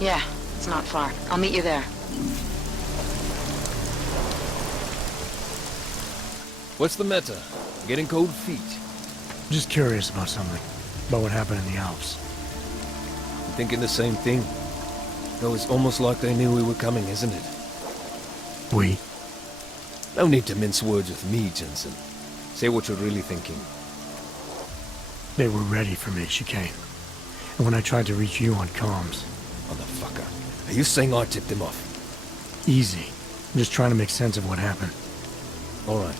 Yeah, it's not far. I'll meet you there. What's the matter? Getting cold feet? Just curious about something. About what happened in the Alps. I'm thinking the same thing. Though it's almost like they knew we were coming, isn't it? We? No need to mince words with me, Jensen. Say what you're really thinking. They were ready for me, she came. And when I tried to reach you on comms... Motherfucker. Are you saying I tipped him off? Easy. I'm just trying to make sense of what happened. Alright.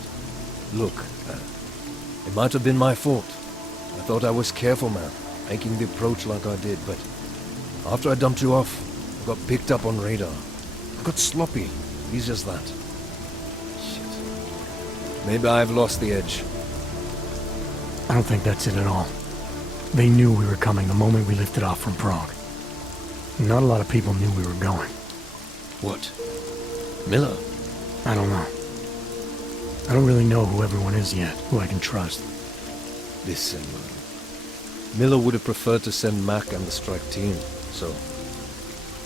Look, it might have been my fault. I thought I was careful, man, making the approach like I did, but after I dumped you off, I got picked up on radar. I got sloppy. Easy as that. Shit. Maybe I've lost the edge. I don't think that's it at all. They knew we were coming the moment we lifted off from Prague. Not a lot of people knew we were going. What? Miller? I don't know. I don't really know who everyone is yet, who I can trust. Listen, man. Miller would have preferred to send Mac and the strike team, so...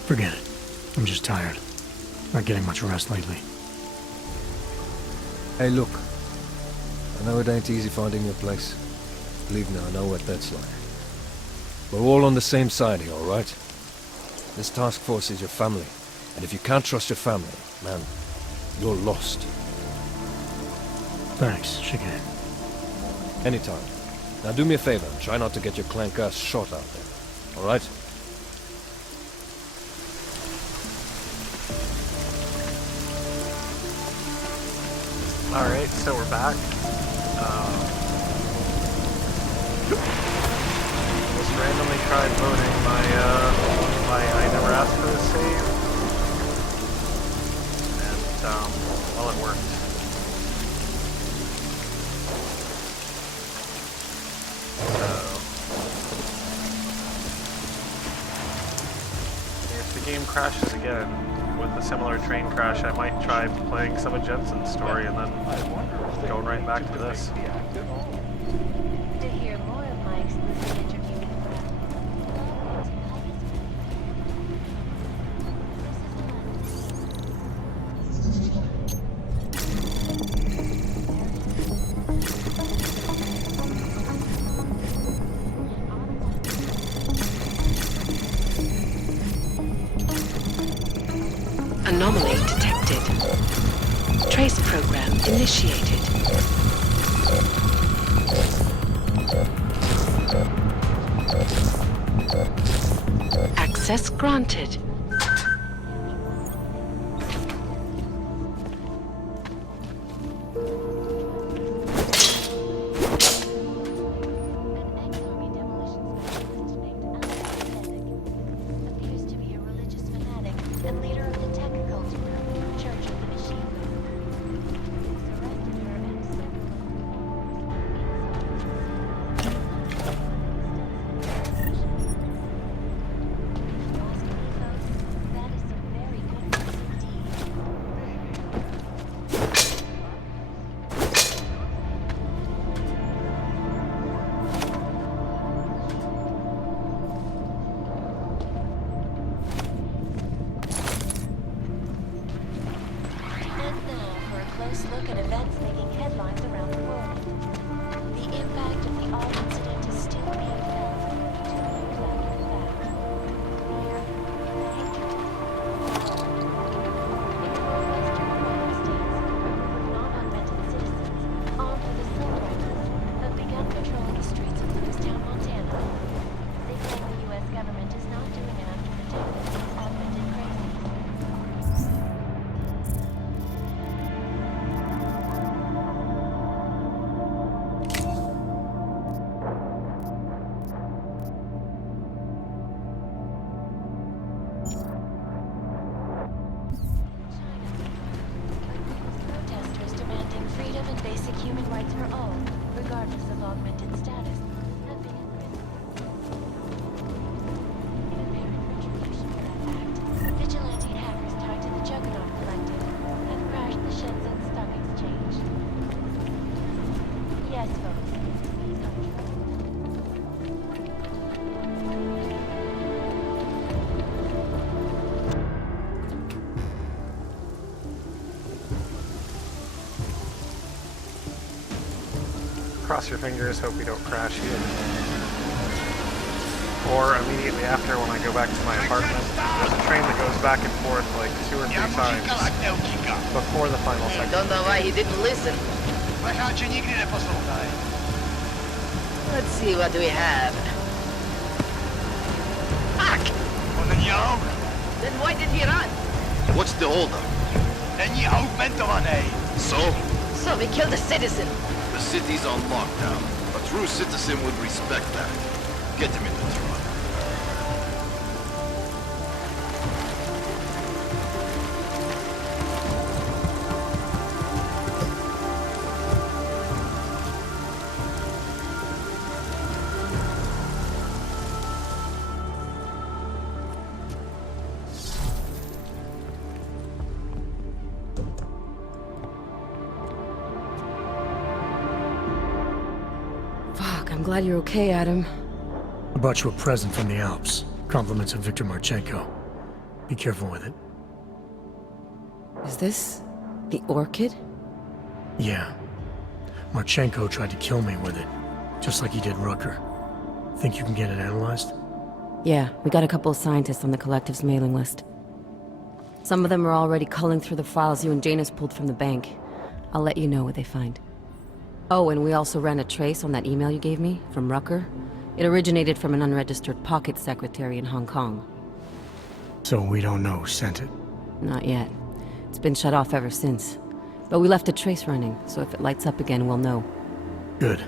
Forget it. I'm just tired. Not getting much rest lately. Hey, look. I know it ain't easy finding your place. Believe me, I know what that's like. We're all on the same side here, alright? This task force is your family. And if you can't trust your family, man, you're lost. Thanks, Chicane. Anytime. Now do me a favor, and try not to get your clank ass shot out there. Alright? Alright, so we're back. Just randomly tried loading my INAFT for the save. And, well, it worked. If the game crashes again with a similar train crash, I might try playing some of Jensen's story and then going right back to this. To hear more of my exclusive interview with Anomaly detected. Trace program initiated. Access granted. look at events making headlines around the world. The impact of the odd incident is still being felt due to neglected facts. Fear, hatred, in northwestern United States, non-unrented citizens, armed with assault rifles, have begun patrolling the streets of Lewistown, Montana. They claim the U.S. government is not doing enough to protect these augmented crazies. cross your fingers, hope you don't crash here. Or immediately after, when I go back to my apartment, there's a train that goes back and forth like 2 or 3 times before the final section. Don't know why he didn't listen. Let's see what we have. Fuck! Then why did he run? What's the holdup? So? So we killed a citizen. The city's on lockdown. A true citizen would respect that. Get him in the truck. Fuck, I'm glad you're okay, Adam. I brought you a present from the Alps. Compliments of Victor Marchenko. Be careful with it. Is this the orchid? Yeah. Marchenko tried to kill me with it, just like he did Rucker. Think you can get it analyzed? Yeah, we got a couple of scientists on the collective's mailing list. Some of them are already culling through the files you and Janus pulled from the bank. I'll let you know what they find. Oh, and we also ran a trace on that email you gave me from Rucker. It originated from an unregistered pocket secretary in Hong Kong. So we don't know who sent it. Not yet. It's been shut off ever since. But we left a trace running, so if it lights up again, we'll know. Good.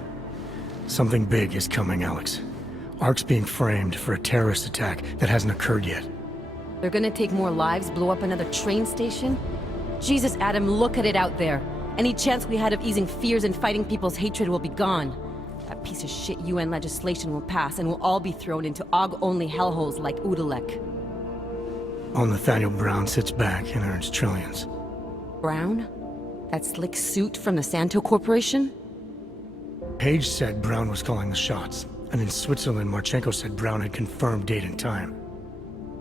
Something big is coming, Alex. ARC's being framed for a terrorist attack that hasn't occurred yet. They're gonna take more lives, blow up another train station? Jesus, Adam, look at it out there. Any chance we had of easing fears and fighting people's hatred will be gone. That piece of shit UN legislation will pass, and we'll all be thrown into AUG-only hellholes like Udalek. All Nathaniel Brown sits back and earns trillions. Brown? That slick suit from the Santo Corporation? Page said Brown was calling the shots, and in Switzerland, Marchenko said Brown had confirmed date and time.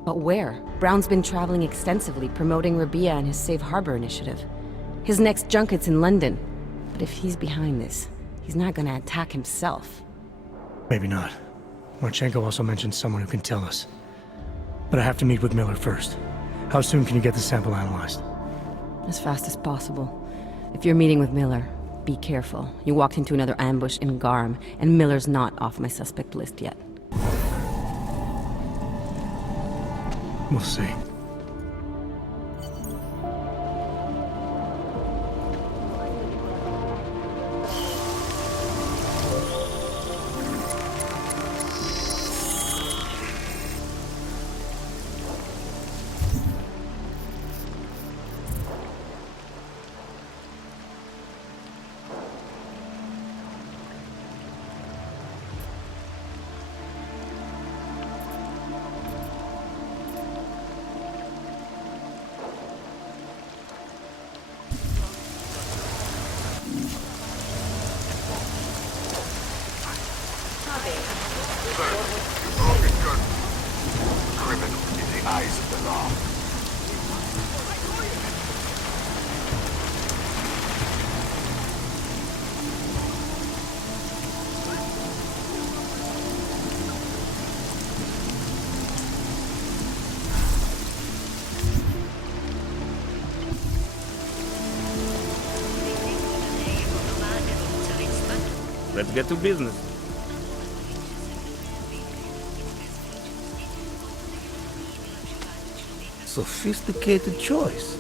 But where? Brown's been traveling extensively, promoting Rabia and his Safe Harbor initiative. His next junket's in London. But if he's behind this, he's not gonna attack himself. Maybe not. Marchenko also mentioned someone who can tell us. But I have to meet with Miller first. How soon can you get the sample analyzed? As fast as possible. If you're meeting with Miller, be careful. You walked into another ambush in GARM, and Miller's not off my suspect list yet. We'll see. Let's get to business. Sophisticated choice.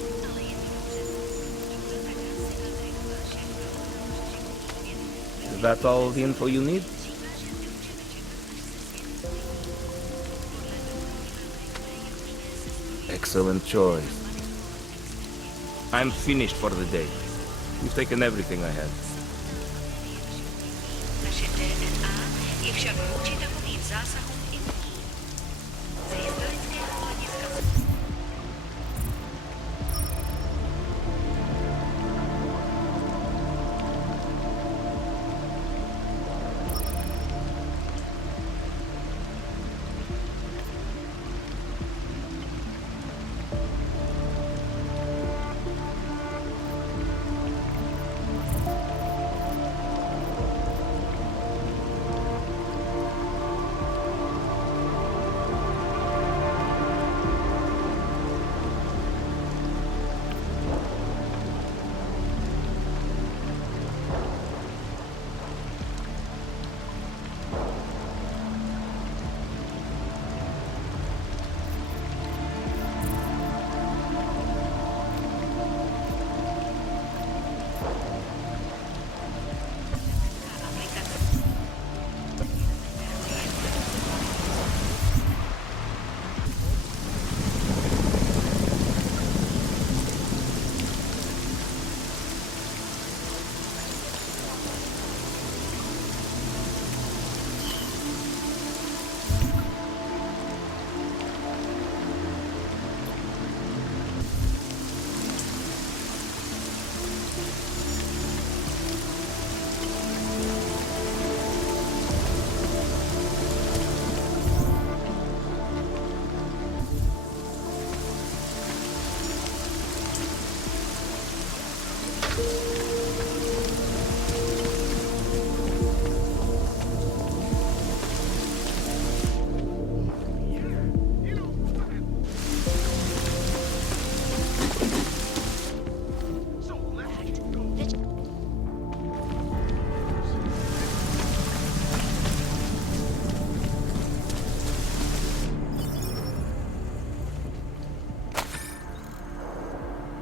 Is that all the info you need? Excellent choice. I'm finished for the day. You've taken everything I had.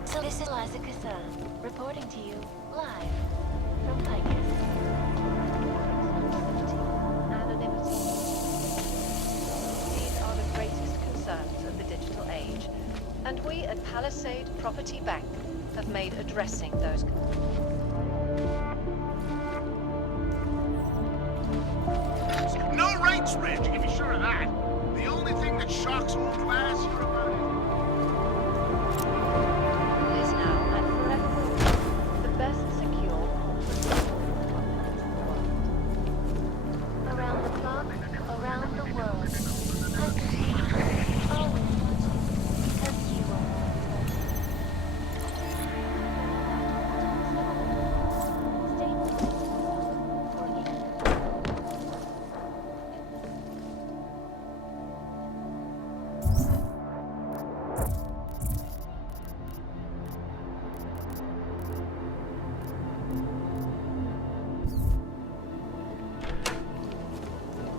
So this is Liza Kazan, reporting to you live from Picus. Anonymity. These are the greatest concerns of the digital age, and we at Palisade Property Bank have made addressing those No rights, Reg, you can be sure of that. The only thing that shocks old class here about it is now and forever will be the best secure Around the clock, around the world. Picus. Always watching, because you are always watching. Stay tuned. Forgive.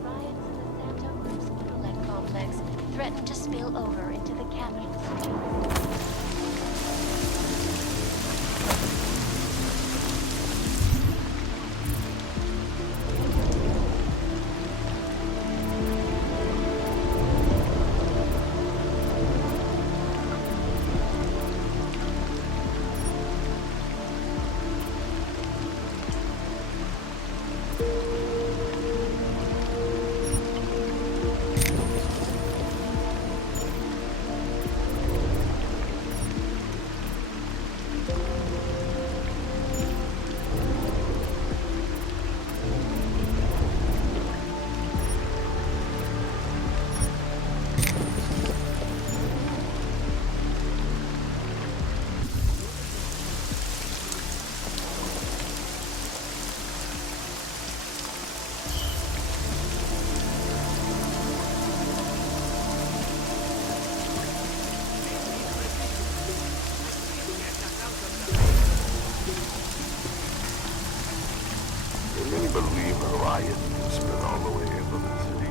Riots in the Santa Cruz Intellect Complex threaten to spill over into the capital city. Can you believe a riot can spread all the way into the city?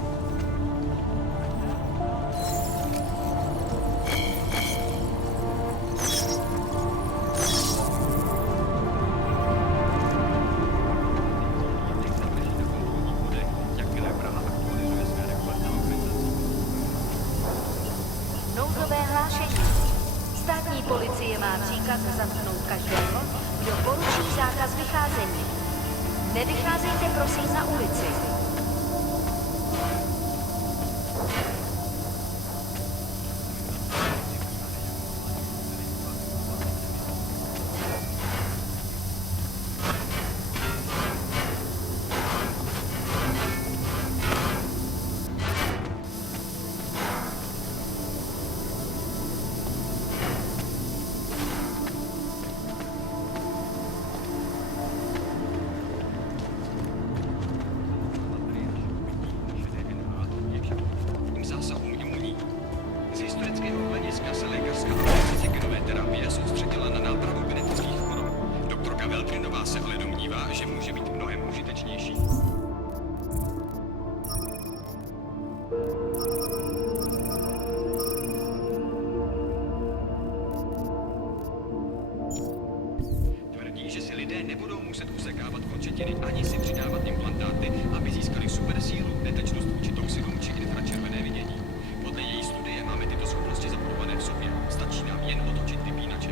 Nouzové hlášení. Státní policie má příkaz zatknout každého, kdo poruší zákaz vycházení. Nevycházejte prosím na ulici. nebudou muset usekávat končetiny ani si přidávat implantáty, aby získali supersílu, netečnost vůči toxinům či infračervené vidění. Podle její studie máme tyto schopnosti zabudované v sobě. Stačí nám jen otočit vypínače.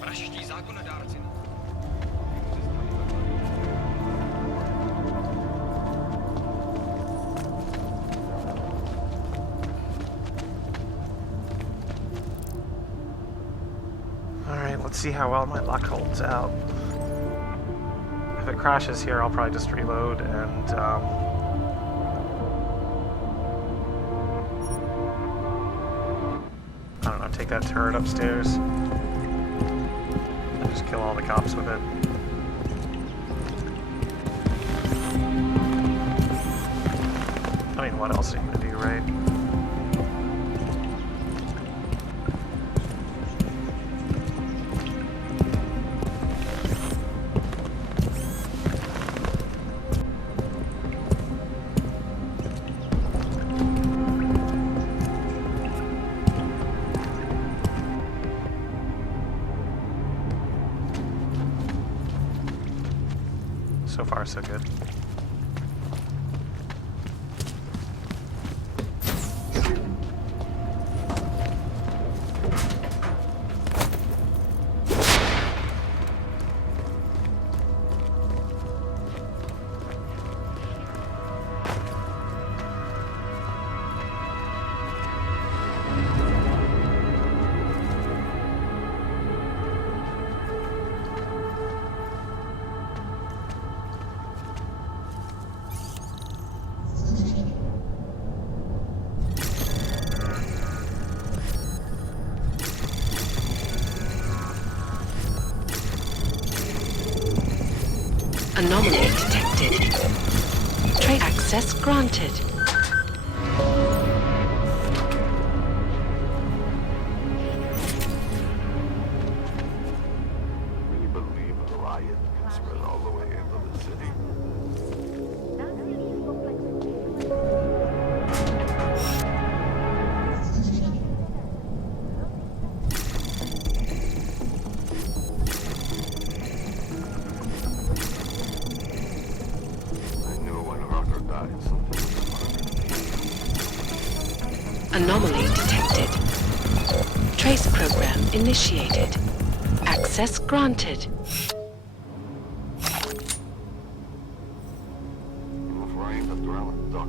Pražští zákonodárci. Alright, let's see how well my luck holds out. If it crashes here, I'll probably just reload and take that turret upstairs. And just kill all the cops with it. I mean, what else are you gonna do, right? So far, so good. Anomaly detected. Trade access granted. Really believe a riot can spread all the way into the city? Anomaly detected. Trace program initiated. Access granted. Enough rain to drown a duck.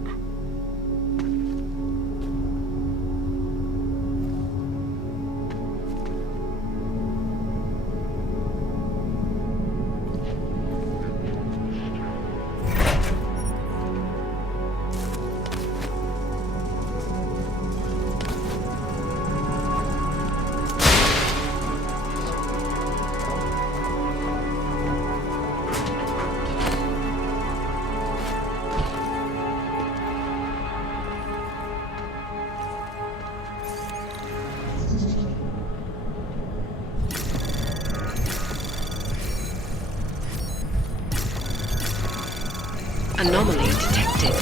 Anomaly detected.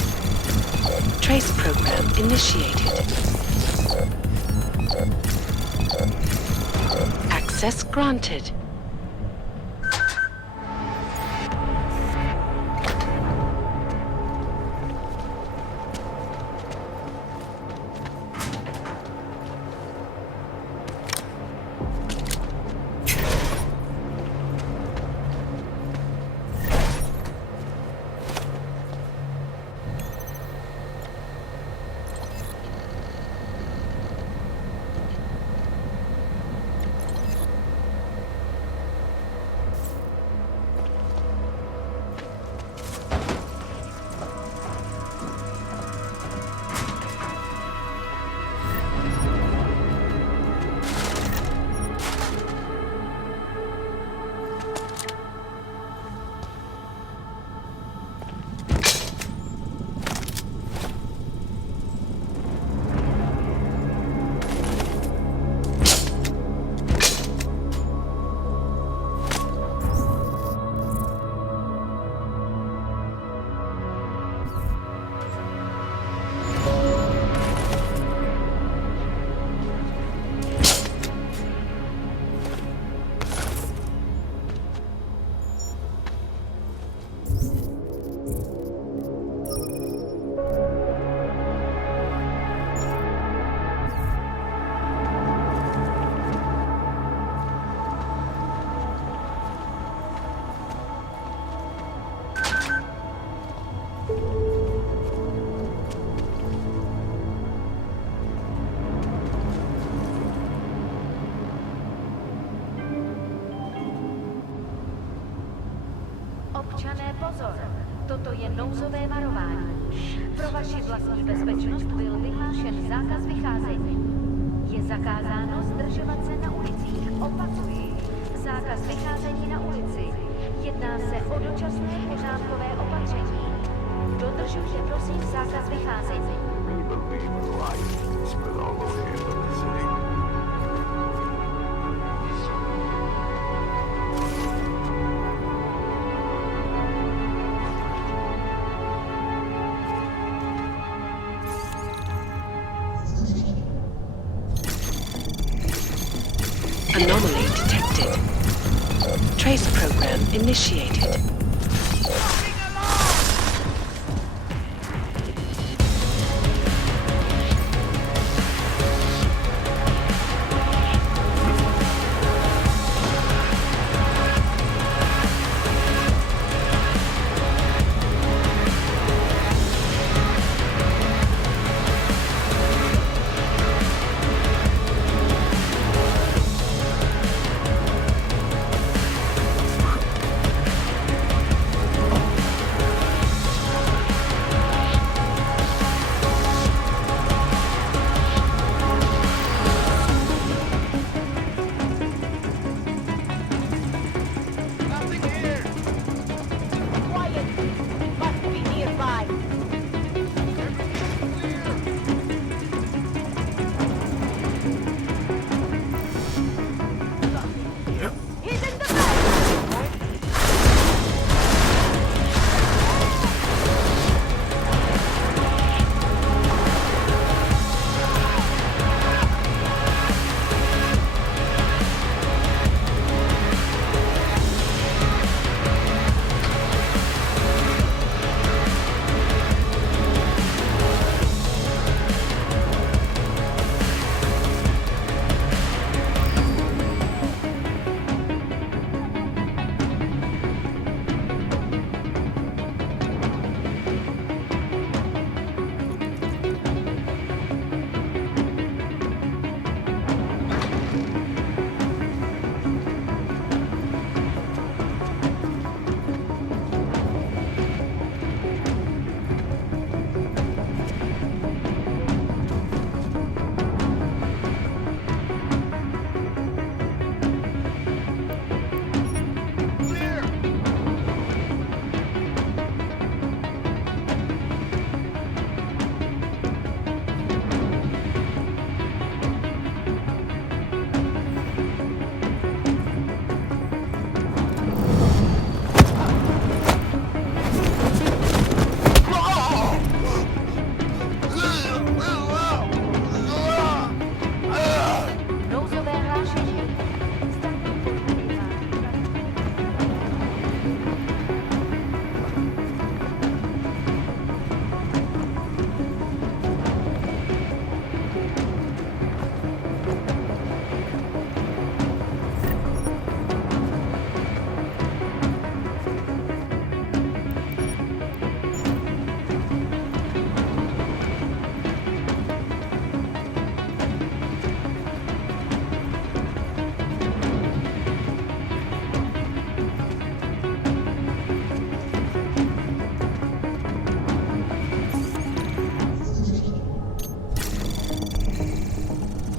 Trace program initiated. Access granted. Občané, pozor! Toto je nouzové varování. Pro vaši vlastní bezpečnost byl vyhlášen zákaz vycházení. Je zakázáno zdržovat se na ulicích. Opakuji, zákaz vycházení na ulici. Jedná se o dočasné pořádkové opatření. Dodržujte prosím zákaz vycházení. Anomaly detected. Trace program initiated.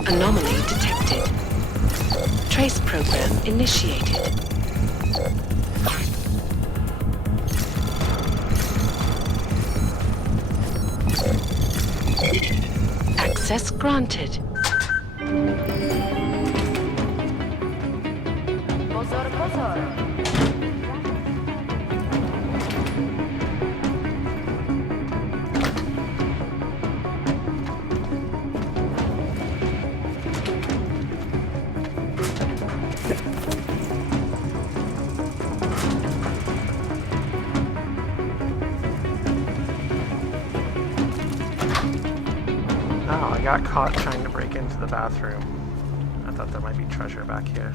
Anomaly detected. Trace program initiated. Access granted. Pozor, pozor. Oh, I got caught trying to break into the bathroom. I thought there might be treasure back here.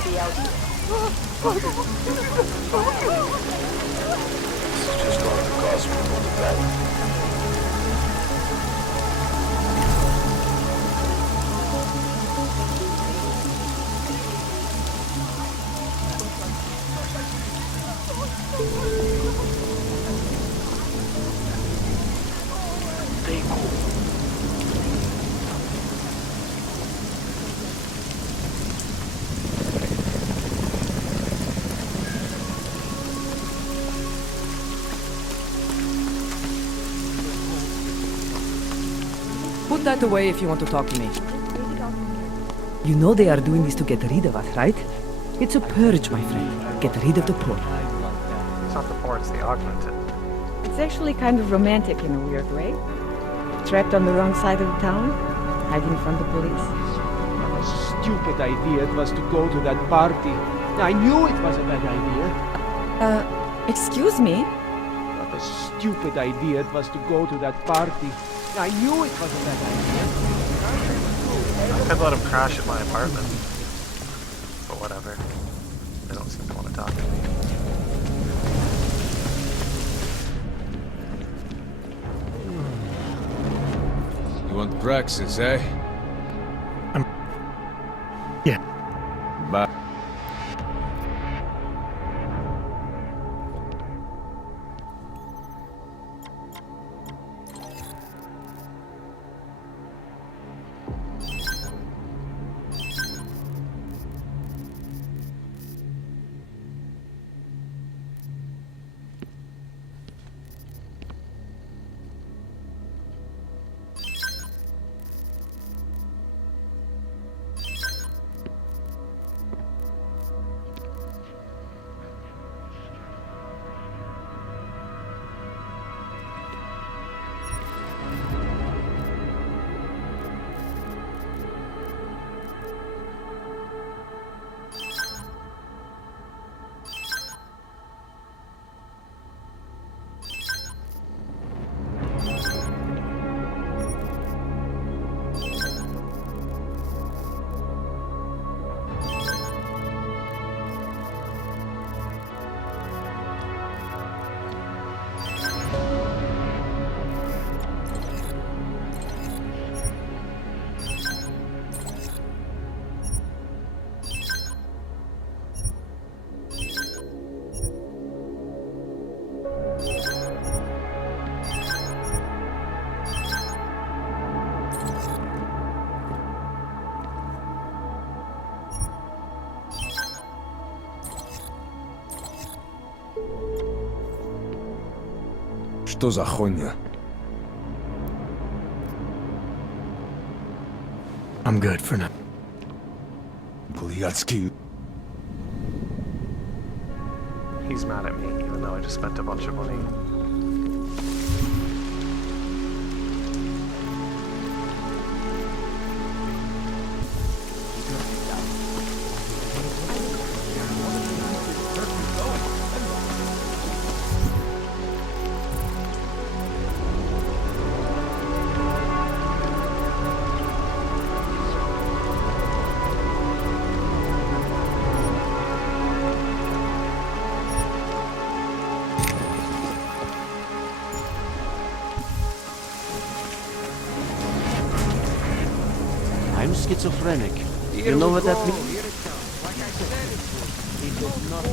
can't be out here. This is just going to cause people to panic. Stay cool. Put that away if you want to talk to me. You know they are doing this to get rid of us, right? It's a purge, my friend. Get rid of the poor. It's not the poor, it's the augmented. It's actually kind of romantic in a weird way. Trapped on the wrong side of the town, hiding from the police. What a stupid idea it was to go to that party. I knew it was a bad idea. Excuse me? What a stupid idea it was to go to that party. I knew it was a bad idea. I could let him crash at my apartment. But whatever. They don't seem to want to talk to me. You want Praxis, eh? Yeah. Bye. Что за хуйня? I'm good for now. Блядский. He's mad at me, even though I just spent a bunch of money. I'm schizophrenic. You know what that means? It does not...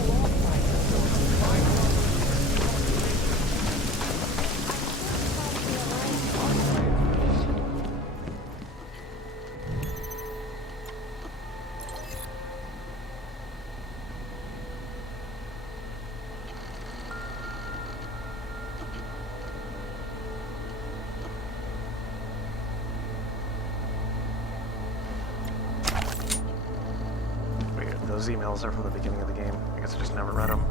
Those emails are from the beginning of the game. I guess I just never read them.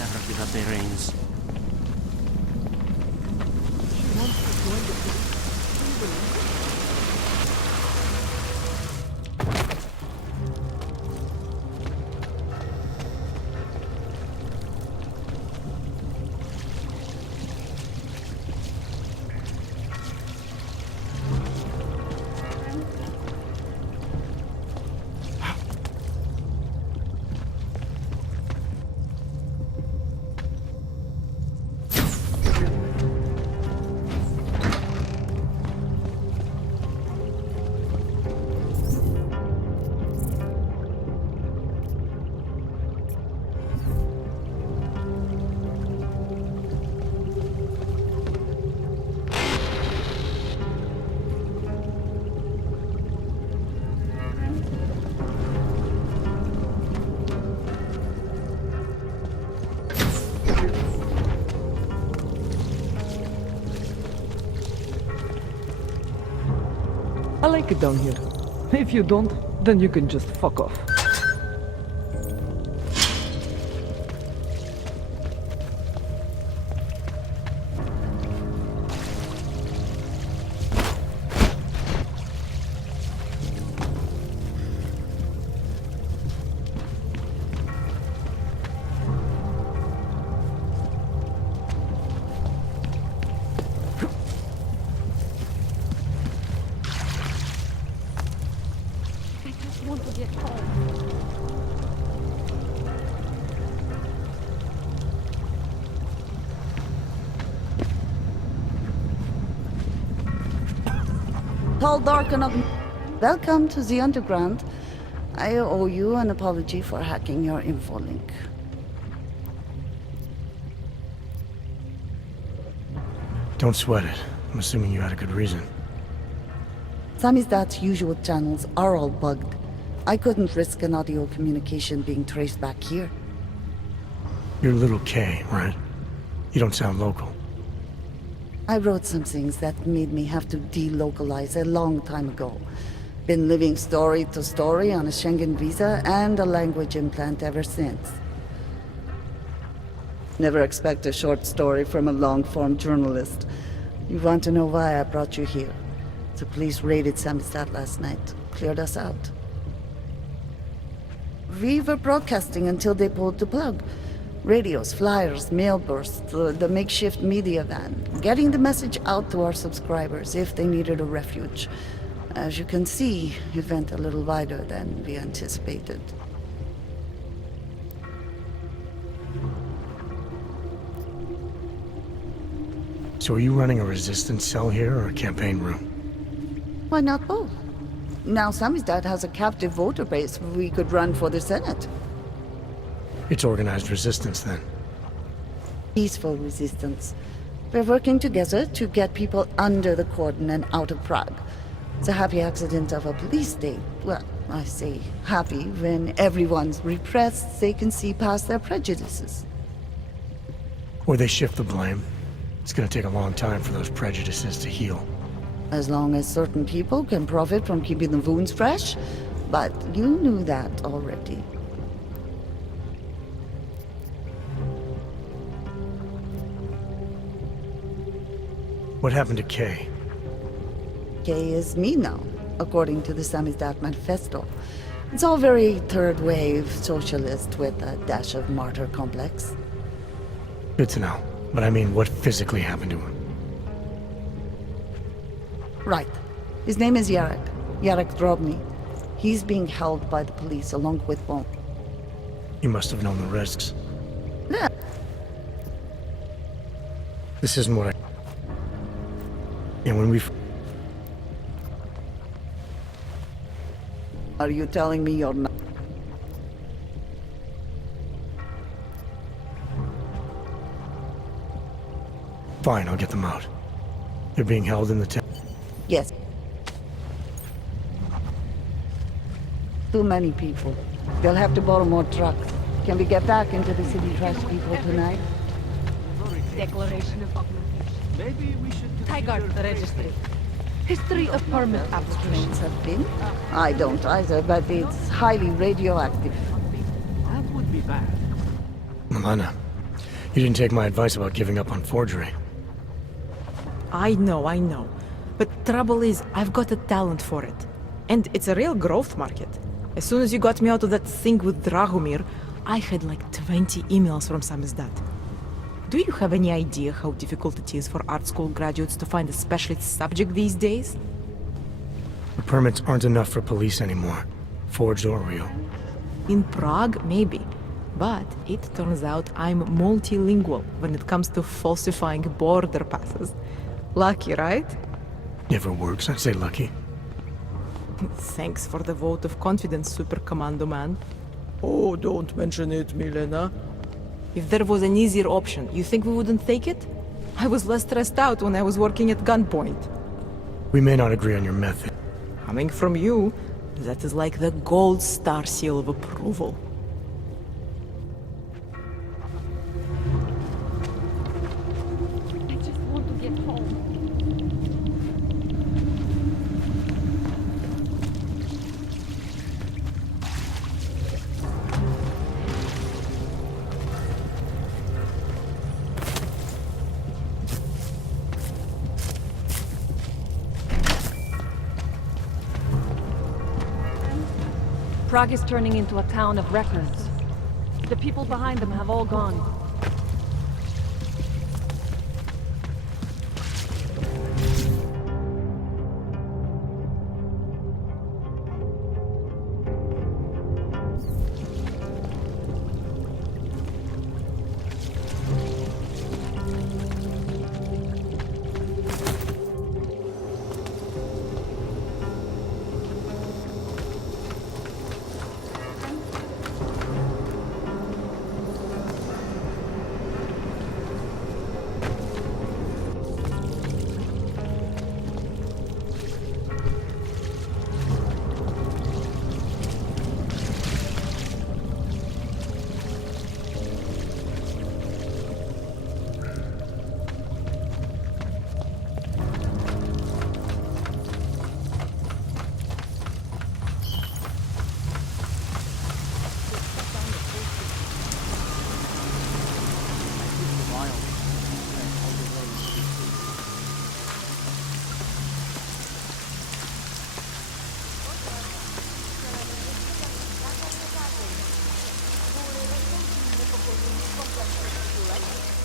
never give up their reins. I like it down here. If you don't, then you can just fuck off. Want to get home. Tall, dark, and ugly. Welcome to the Underground. I owe you an apology for hacking your info link. Don't sweat it. I'm assuming you had a good reason. Samizdat's usual channels are all bugged. I couldn't risk an audio communication being traced back here. You're Little K, right? You don't sound local. I wrote some things that made me have to delocalize a long time ago. Been living story to story on a Schengen visa and a language implant ever since. Never expect a short story from a long-form journalist. You want to know why I brought you here? The police raided Samizdat last night. Cleared us out. We were broadcasting until they pulled the plug. Radios, flyers, mail bursts, the makeshift media van. Getting the message out to our subscribers if they needed a refuge. As you can see, it went a little wider than we anticipated. So are you running a resistance cell here or a campaign room? Why not both? Now Samizdat has a captive voter base. We could run for the Senate. It's organized resistance, then. Peaceful resistance. We're working together to get people under the cordon and out of Prague. It's a happy accident of a police state. Well, I say happy when everyone's repressed, they can see past their prejudices. Or they shift the blame. It's gonna take a long time for those prejudices to heal. As long as certain people can profit from keeping the wounds fresh. But you knew that already. What happened to Kay? Kay is me now, according to the Samizdat Manifesto. It's all very third-wave socialist with a dash of martyr complex. Good to know. But I mean, what physically happened to him? Right. His name is Yarek. Yarek Drobny. He's being held by the police along with Wong. You must have known the risks. Yeah. This isn't what I... And when we... Are you telling me you're not? Fine, I'll get them out. They're being held in the town. Yes. Too many people. They'll have to borrow more trucks. Can we get back into the city trash depot tonight? Declaration of augmentation. Maybe we should... Tiger registry. History of permit applications. Have been? I don't either, but it's highly radioactive. That would be bad. Milena, You didn't take my advice about giving up on forgery. I know. But trouble is, I've got a talent for it. And it's a real growth market. As soon as you got me out of that thing with Dragomir, I had like 20 emails from Samizdat. Do you have any idea how difficult it is for art school graduates to find a specialist subject these days? The permits aren't enough for police anymore, forged or real. In Prague, maybe. But it turns out I'm multilingual when it comes to falsifying border passes. Lucky, right? Never works, I'd say lucky. Thanks for the vote of confidence, Super Commando Man. Oh, don't mention it, Milena. If there was an easier option, you think we wouldn't take it? I was less stressed out when I was working at gunpoint. We may not agree on your method. Coming from you, that is like the gold star seal of approval. I just want to get home. Prague is turning into a town of records. The people behind them have all gone.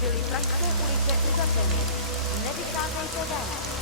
Byly pražské ulice uzavřeny. Nevycházejte ven.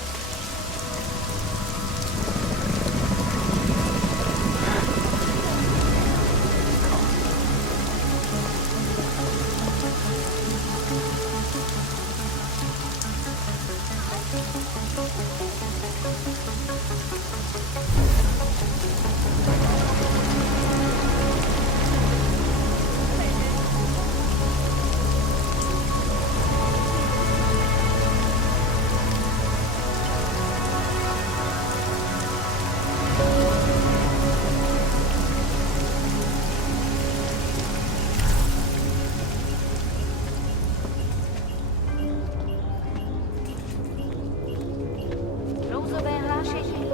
Nouzové hlášení.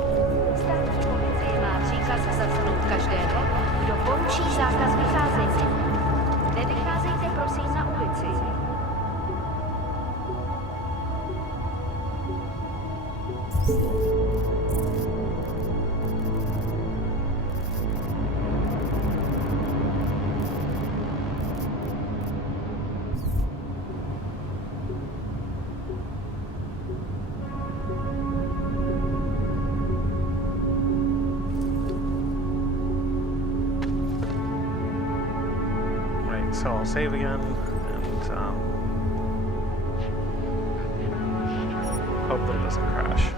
Státní policie má příkaz zatknout každého, kdo poruší zákaz vycházení. Nevycházejte prosím na ulici. So I'll save again, and hope that it doesn't crash.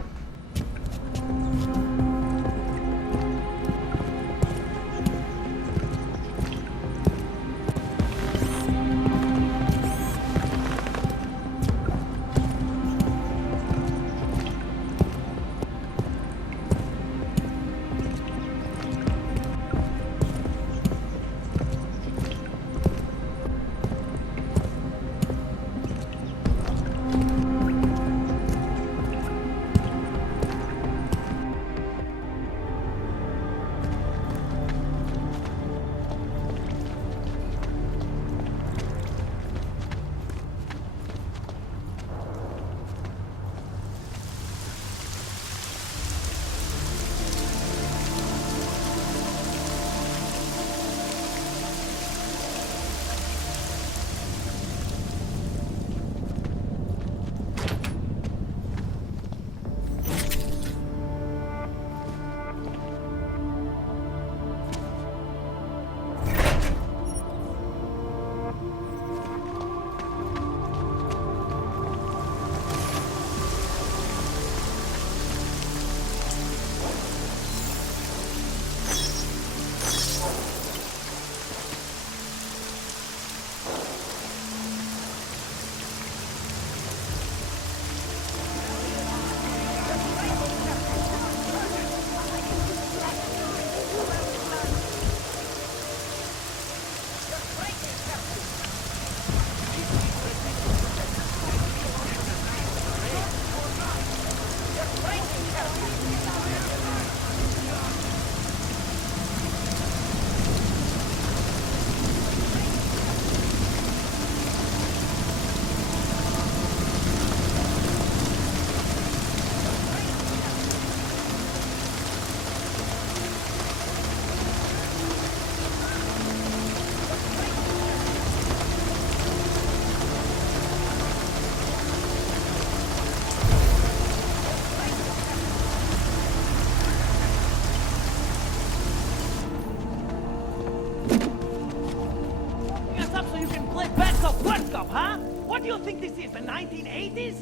telescope, huh? What do you think this is, the 1980s?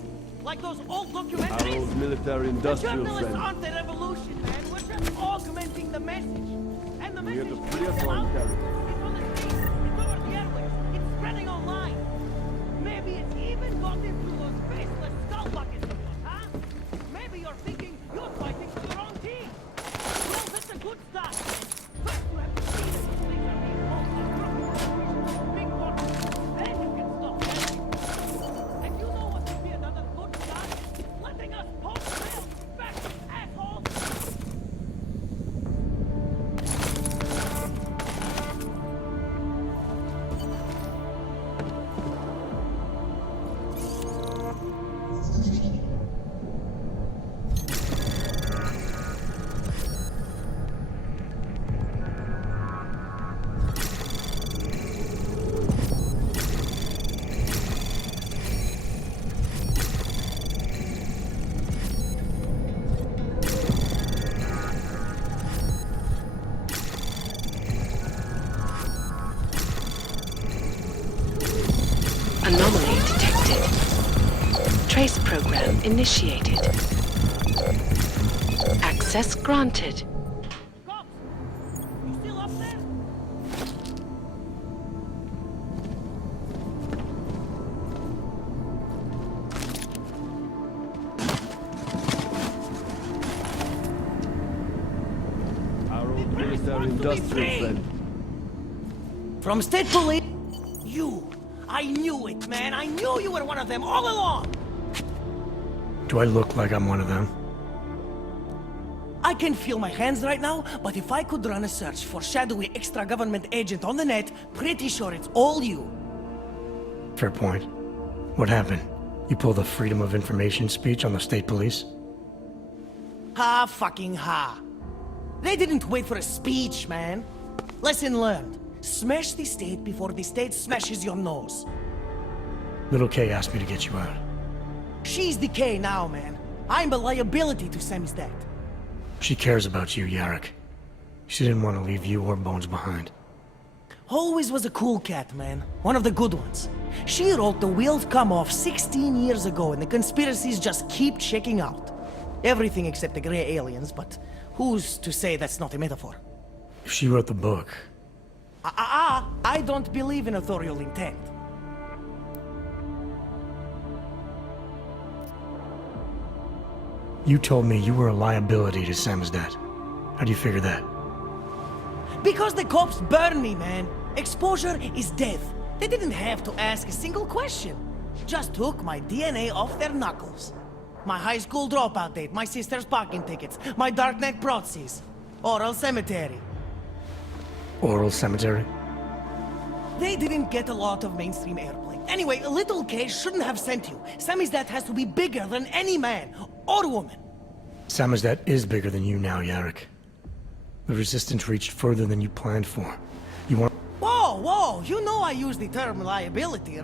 Like those old Our documentaries? old military-industrial The journalists friend. aren't the revolution, man. We're just augmenting the message. And the We have message the free is foreign out there. territory. It's on the streets. It's over the airwaves. It's spreading online. Maybe it's even got into those faceless skull buckets of yours, huh? Maybe you're thinking you're fighting for your own team. Well, that's a good start. First, you have to see that these things are being pulled and dropped big corners. Then you can stop them. And you know what would be another good start? Letting us post rail back, assholes! Anomaly detected. Trace program initiated. Access granted. You still up there? Our old military-industrial friend. From State Police. You. I knew it, man. I knew you were one of them all along. Do I look like I'm one of them? I can feel my hands right now, but if I could run a search for shadowy extra-government agent on the net, pretty sure it's all you. Fair point. What happened? You pulled a Freedom of Information speech on the state police? Ha fucking ha. They didn't wait for a speech, man. Lesson learned. Smash the state before the state smashes your nose. Little K asked me to get you out. She's the K now, man. I'm a liability to Sammy's dad. She cares about you, Yarrick. She didn't want to leave you or Bones behind. Always was a cool cat, man. One of the good ones. She wrote The Wheels Come Off 16 years ago, and the conspiracies just keep checking out. Everything except the gray aliens, but who's to say that's not a metaphor? If she wrote the book, I don't believe in authorial intent. you told me you were a liability to Samizdat. How do you figure that? Because the cops burn me, man. Exposure is death. They didn't have to ask a single question. Just took my DNA off their knuckles. My high school dropout date, my sister's parking tickets, my darknet proxies. Oral cemetery. Oral cemetery? They didn't get a lot of mainstream airplay. Anyway, Little K shouldn't have sent you. Samizdat has to be bigger than any man or woman. Samizdat is bigger than you now, Yarrick. The Resistance reached further than you planned for. You want— Whoa, whoa! You know I use the term liability,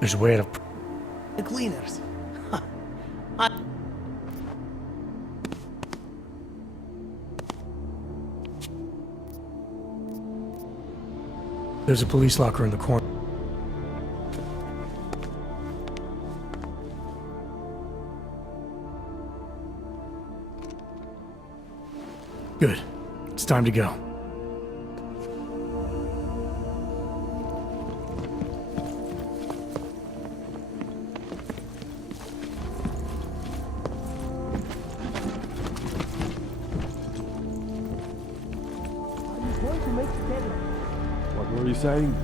There's a way to— The cleaners. There's a police locker in the corner. Good. It's time to go. What were you saying?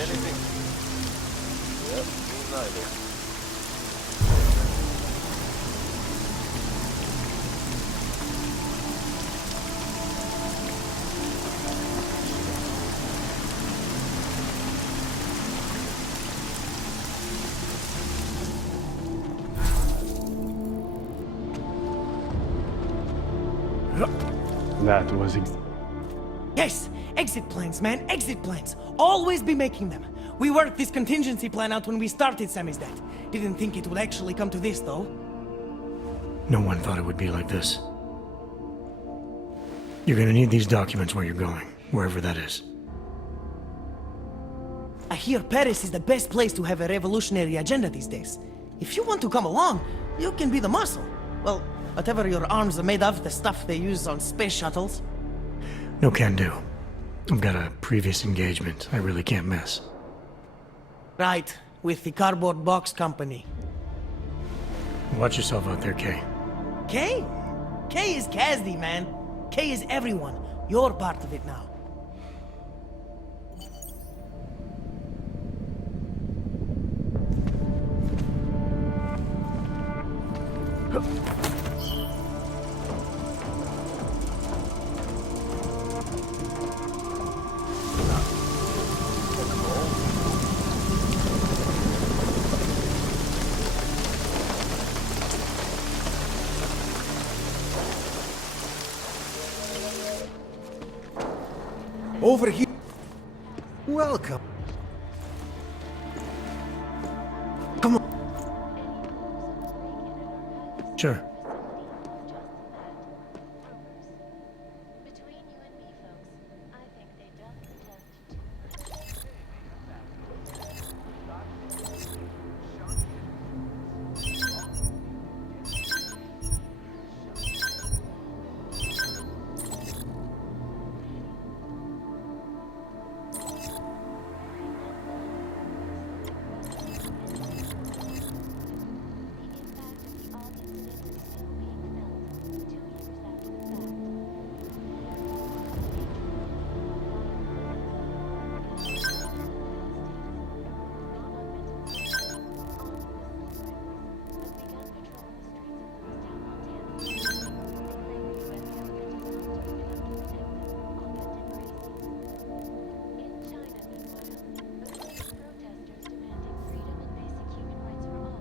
anything? Yep, me neither. That was Yes! Exit plans, man! Exit plans! Always be making them! We worked this contingency plan out when we started Samizdat. Didn't think it would actually come to this, though. No one thought it would be like this. You're gonna need these documents where you're going, wherever that is. I hear Paris is the best place to have a revolutionary agenda these days. If you want to come along, you can be the muscle. Well, whatever your arms are made of, the stuff they use on space shuttles. No can do. I've got a previous engagement I really can't miss. Right, with the cardboard box company. Watch yourself out there, Kay. Kay? Kay is Kazdi, man. Kay is everyone. You're part of it now. Over here. Welcome. Come on. Sure.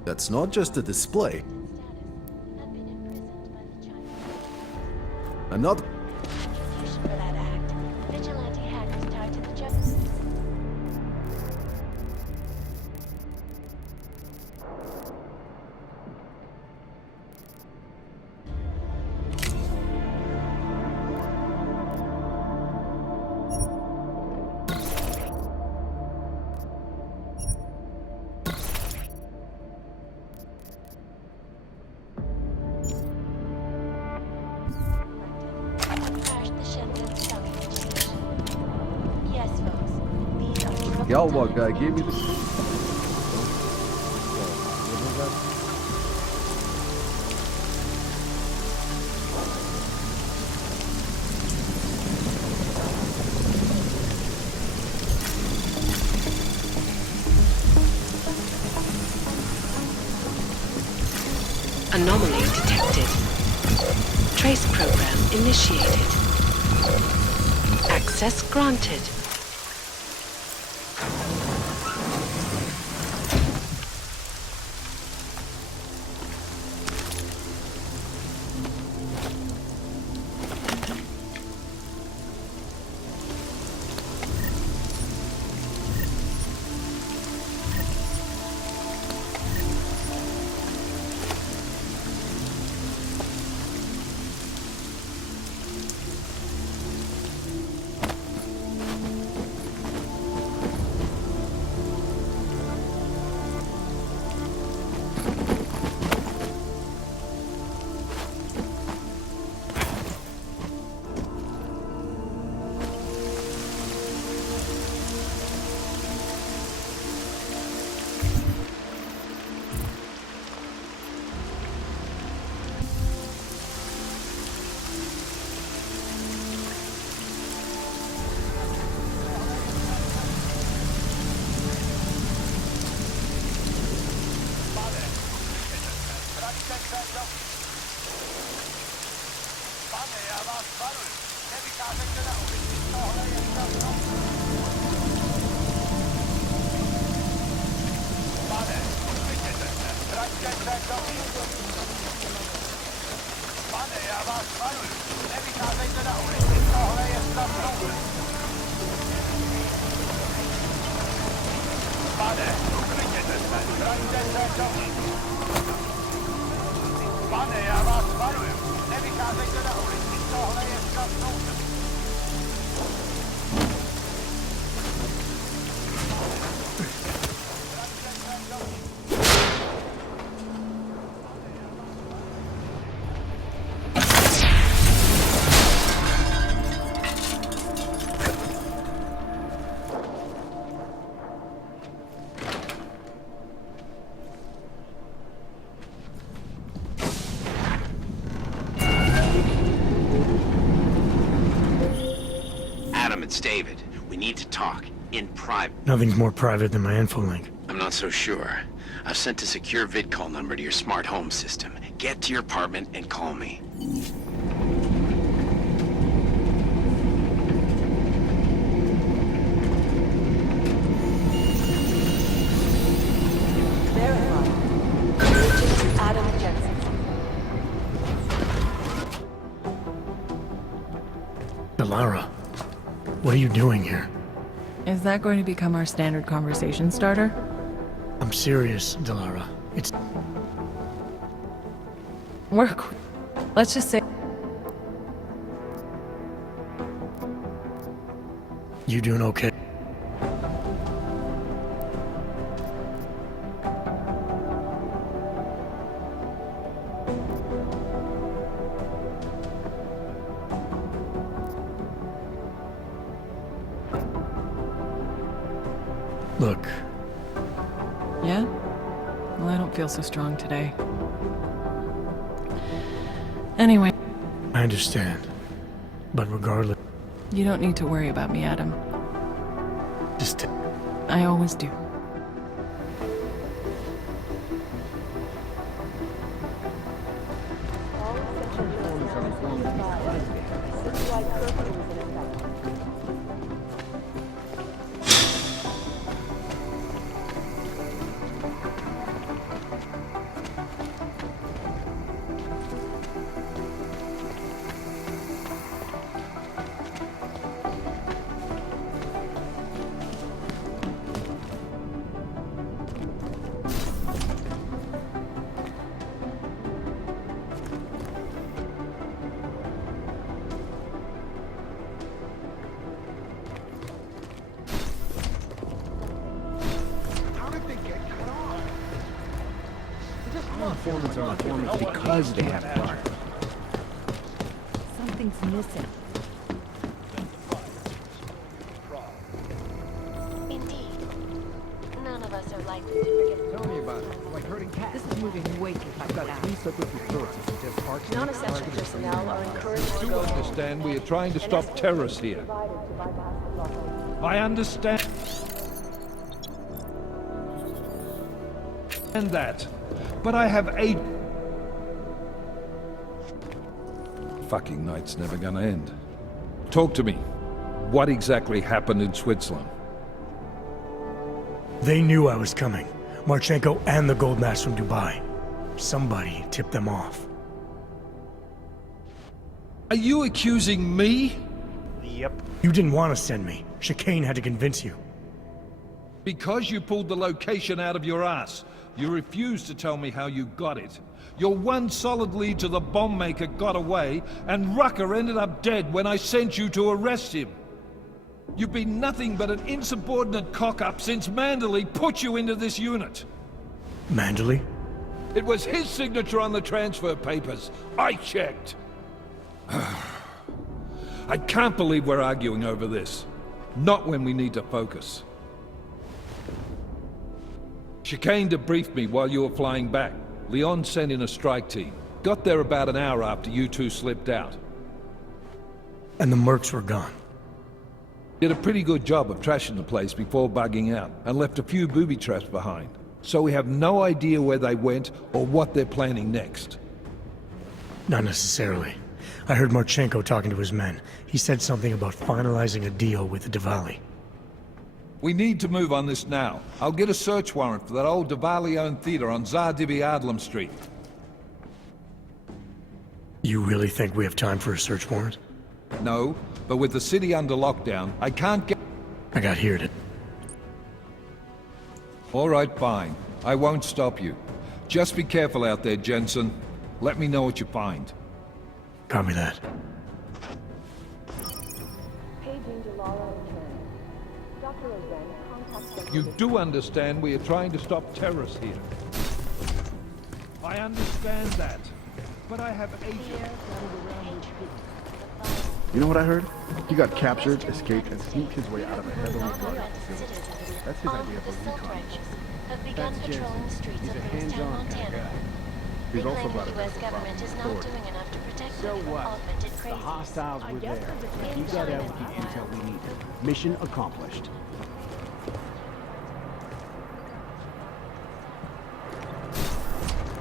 That's not just a display. I'm not... For that act, vigilante hackers tied to the Jensens. Galwa guy gave me the... Anomaly detected. Trace program initiated. Access granted. Adam, it's David. We need to talk. In private. Nothing's more private than my info link. I'm not so sure. I've sent a secure vid call number to your smart home system. Get to your apartment and call me. Adam Jensens. Delara, what are you doing here? Is that going to become our standard conversation starter? I'm serious, Delara. It's... Work. Let's just say... You doing okay? Look. Yeah? Well, I don't feel so strong today. Anyway. I understand. But regardless... You don't need to worry about me, Adam. Just... I always do. Informants are informants because they have power. Something's missing. Indeed. None of us are likely to forget. Tell me about it. Like herding cats. This is moving way too fast. I've got 3 separate reports. Just parked. Non-essential personnel are encouraged to You go home. understand we are trying to stop terrorists here. I understand. And that. But I have a... Fucking night's never gonna end. Talk to me. What exactly happened in Switzerland? They knew I was coming. Marchenko and the gold mask from Dubai. Somebody tipped them off. Are you accusing me? Yep. You didn't want to send me. Chicane had to convince you. Because you pulled the location out of your ass. You refused to tell me how you got it. Your one solid lead to the bomb maker got away, and Rucker ended up dead when I sent you to arrest him. You've been nothing but an insubordinate cock-up since Manderley put you into this unit. Manderley? It was his signature on the transfer papers. I checked. I can't believe we're arguing over this. Not when we need to focus. Chicane debriefed me while you were flying back. Leon sent in a strike team. Got there about an hour after you two slipped out. And the mercs were gone. Did a pretty good job of trashing the place before bugging out, and left a few booby traps behind. So we have no idea where they went or what they're planning next. Not necessarily. I heard Marchenko talking to his men. He said something about finalizing a deal with the Diwali. We need to move on this now. I'll get a search warrant for that old Diwali-owned theater on Zardibi Adlam Street. You really think we have time for a search warrant? No, but with the city under lockdown, I can't get... I got here to... All right, fine. I won't stop you. Just be careful out there, Jensen. Let me know what you find. Copy that. You do understand we are trying to stop terrorists here. I understand that, but I have agents running around with... You know what I heard? He got captured, escaped, and sneaked his way out of a heavily guarded facility. That's his idea of a recon mission. That's Jensens. He's a hands-on kind of guy. He's also claim got the a U.S. government is not doing enough to protect So them from what? augmented The crazies. hostiles were there. We got out the intel we needed. Mission accomplished.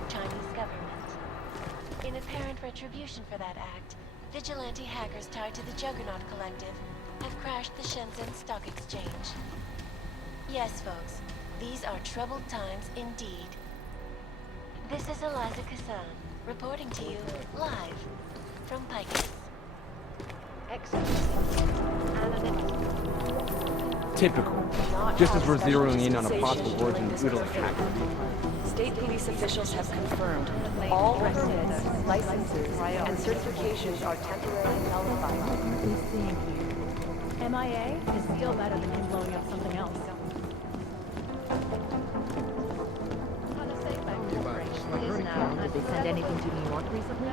Chinese government. In apparent retribution for that act, vigilante hackers tied to the Juggernaut Collective have crashed the Shenzhen Stock Exchange. Yes, folks, these are troubled times indeed. This is Eliza Kassan, reporting to you live from Picus. Typical. Just as we're zeroing in on a possible origin of Udall attack. State police officials have confirmed all permits, licenses, and certifications are temporarily nullified. MIA is still better than him blowing up something else. Did they send anything to New York recently?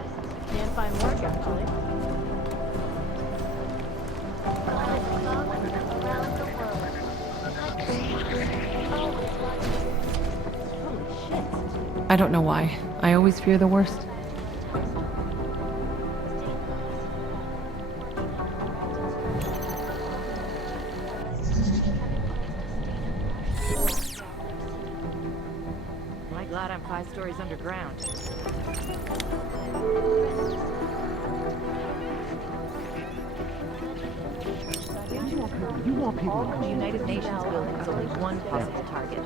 Can't find work, actually. I don't know why. I always fear the worst. Am I glad I'm 5 stories underground? You want people All the United Nations buildings only one possible target.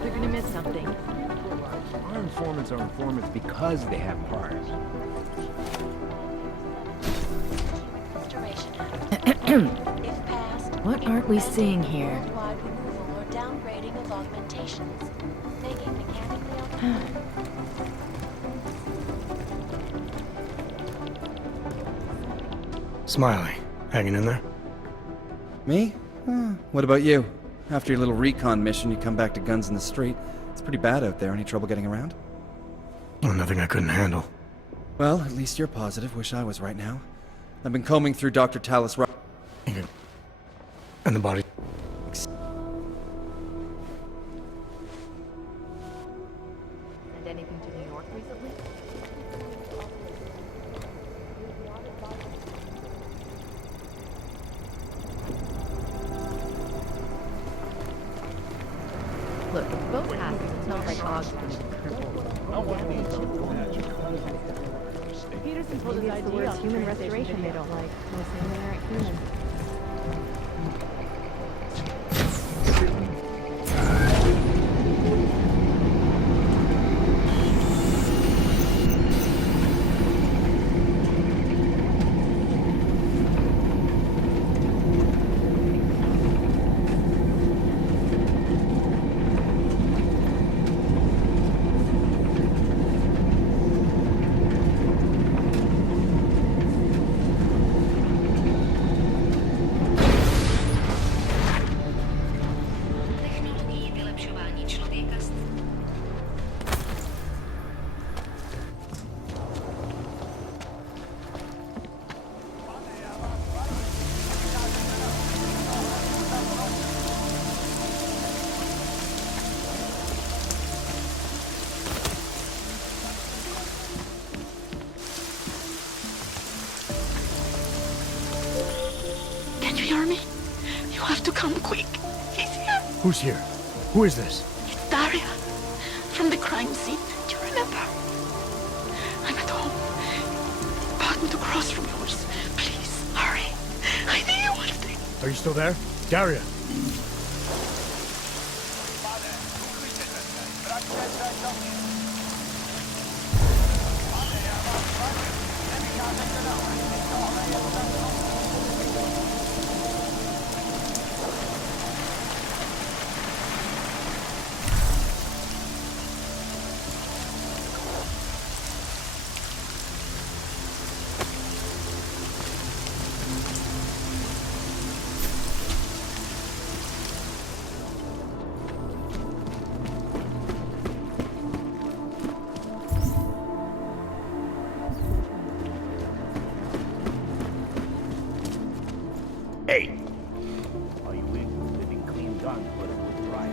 They're gonna miss something. Our informants are informants because they have hearts. What aren't we seeing here? Worldwide removal or downgrading of augmentations, making mechanically Smiley, hanging in there? Me? What about you? After your little recon mission, you come back to guns in the street. It's pretty bad out there. Any trouble getting around? Oh, nothing I couldn't handle. Well, at least you're positive. Wish I was right now. I've been combing through Dr. Tallis. And the body? Send anything to New York recently? Look, both hackers, it's not like Oz is crippled. Peterson pulled his Maybe it's the idea words off human the train restoration station they video. don't like. We're saying they aren't human. Can you hear me? You have to come quick. He's here. Who's here? Who is this? Daria, from the crime scene. Do you remember? I'm at home. Pardon to cross from yours. Please, hurry. I need you one thing. Are you still there? Daria! Hey! Are you interested in clean guns for a good price?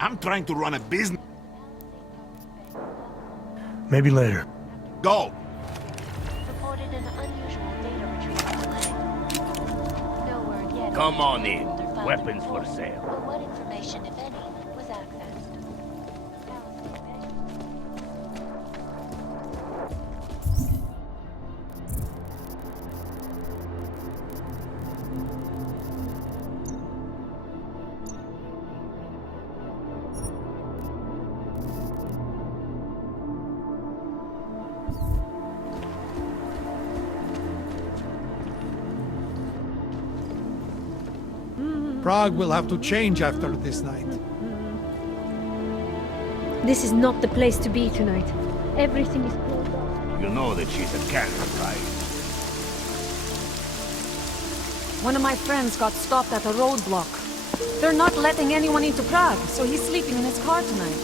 I'm trying to run a business. Maybe later. Go! Reported an unusual data retrieval delay. No word yet. Come on in. Weapons for sale. But what information, if any, was accessed? Prague will have to change after this night. This is not the place to be tonight. Everything is closed off. You know that she's a candidate, right? One of my friends got stopped at a roadblock. They're not letting anyone into Prague, so he's sleeping in his car tonight.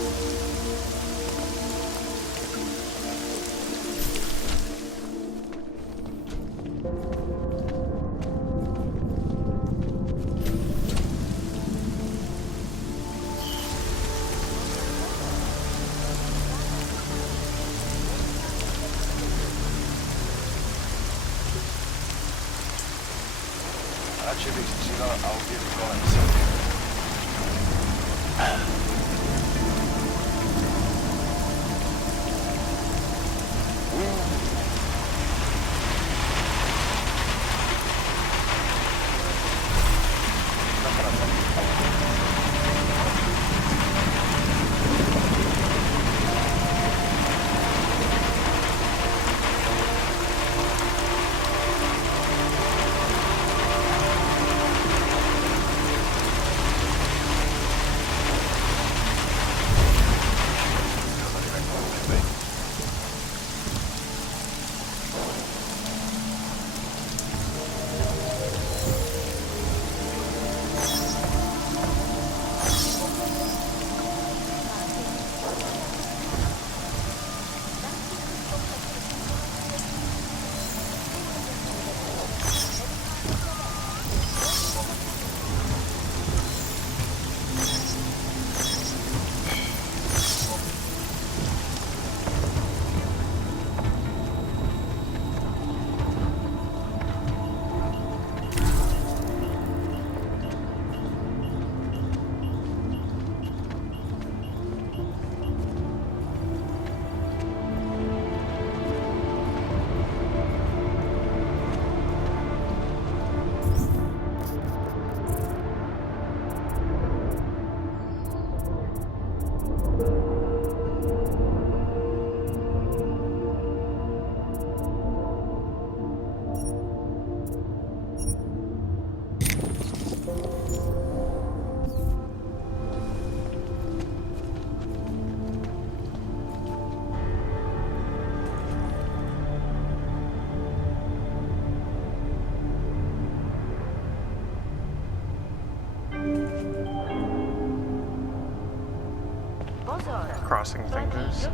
crossing fingers.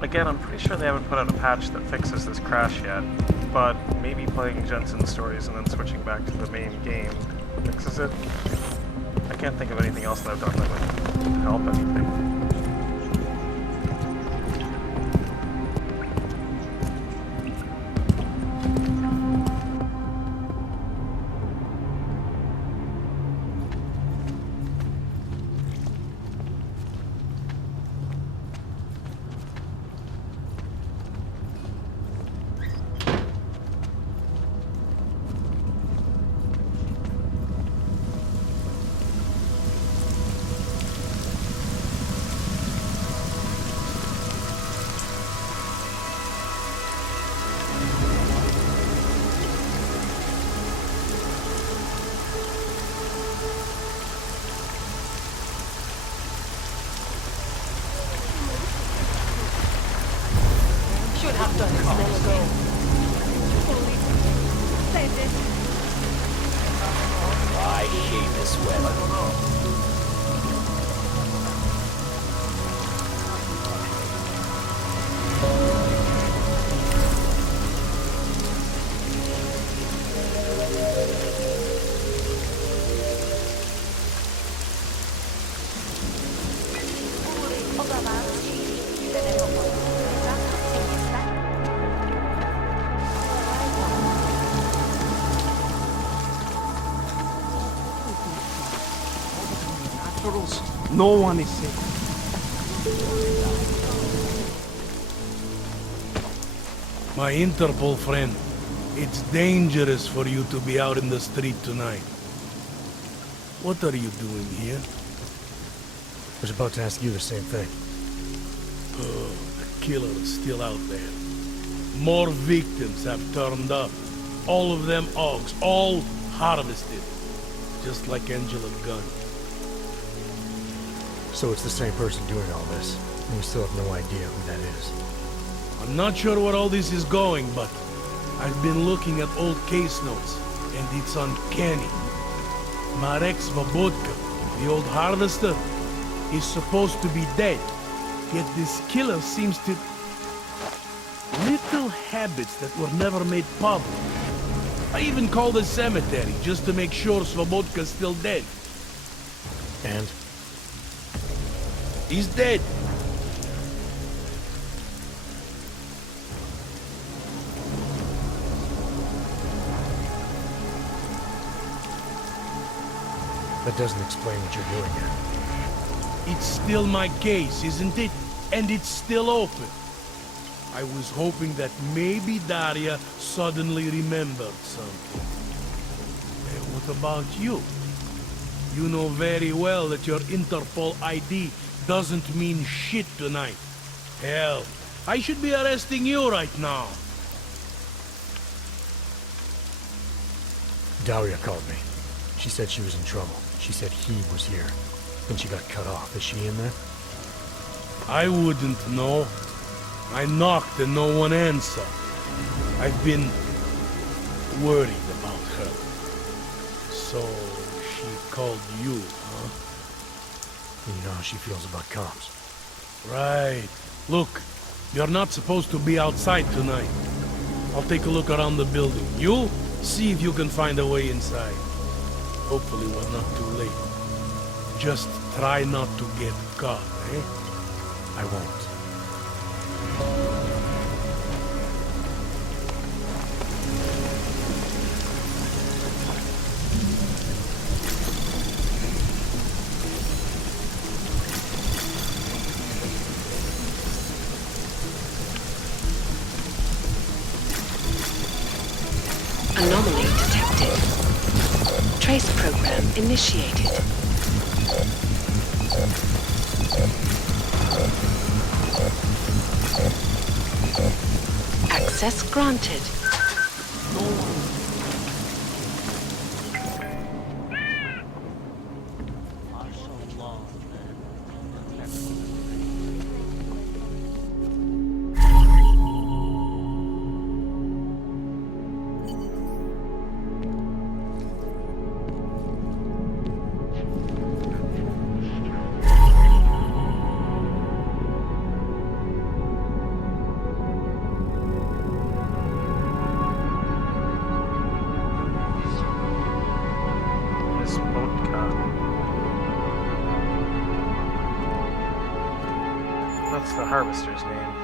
Again, I'm pretty sure they haven't put out a patch that fixes this crash yet, but maybe playing Jensens stories and then switching back to the main game fixes it. I can't think of anything else that I've done that would help anything. I hate this weather. No one is safe. My Interpol friend, it's dangerous for you to be out in the street tonight. What are you doing here? I was about to ask you the same thing. Oh, the killer is still out there. More victims have turned up. All of them Augs, all harvested. Just like Angela Gunn. So it's the same person doing all this, and we still have no idea who that is. I'm not sure where all this is going, but I've been looking at old case notes, and it's uncanny. Marek Svobodka, the old harvester, is supposed to be dead, yet this killer seems to... Little habits that were never made public. I even called the cemetery just to make sure Svobodka's still dead. And? He's dead. That doesn't explain what you're doing here. It's still my case, isn't it? And it's still open. I was hoping that maybe Daria suddenly remembered something. And what about you? You know very well that your Interpol ID doesn't mean shit tonight. Hell, I should be arresting you right now. Daria called me. She said she was in trouble. She said he was here. Then she got cut off. Is she in there? I wouldn't know. I knocked and no one answered. I've been worried about her. So she called you, huh? You know how she feels about cops. Right. Look, you're not supposed to be outside tonight. I'll take a look around the building. You, see if you can find a way inside. Hopefully we're not too late. Just try not to get caught, eh? I won't. Anomaly detected. Trace program initiated. Access granted. that's the harvester's name.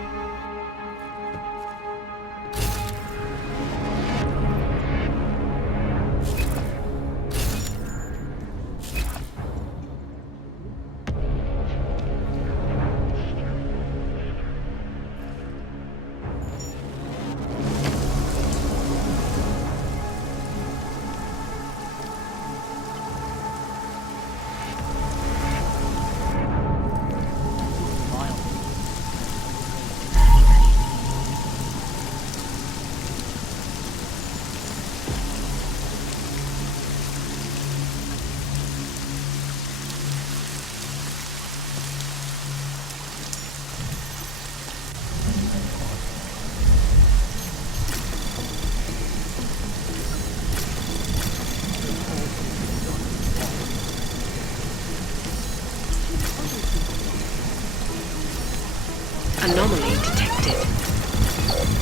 Anomaly detected.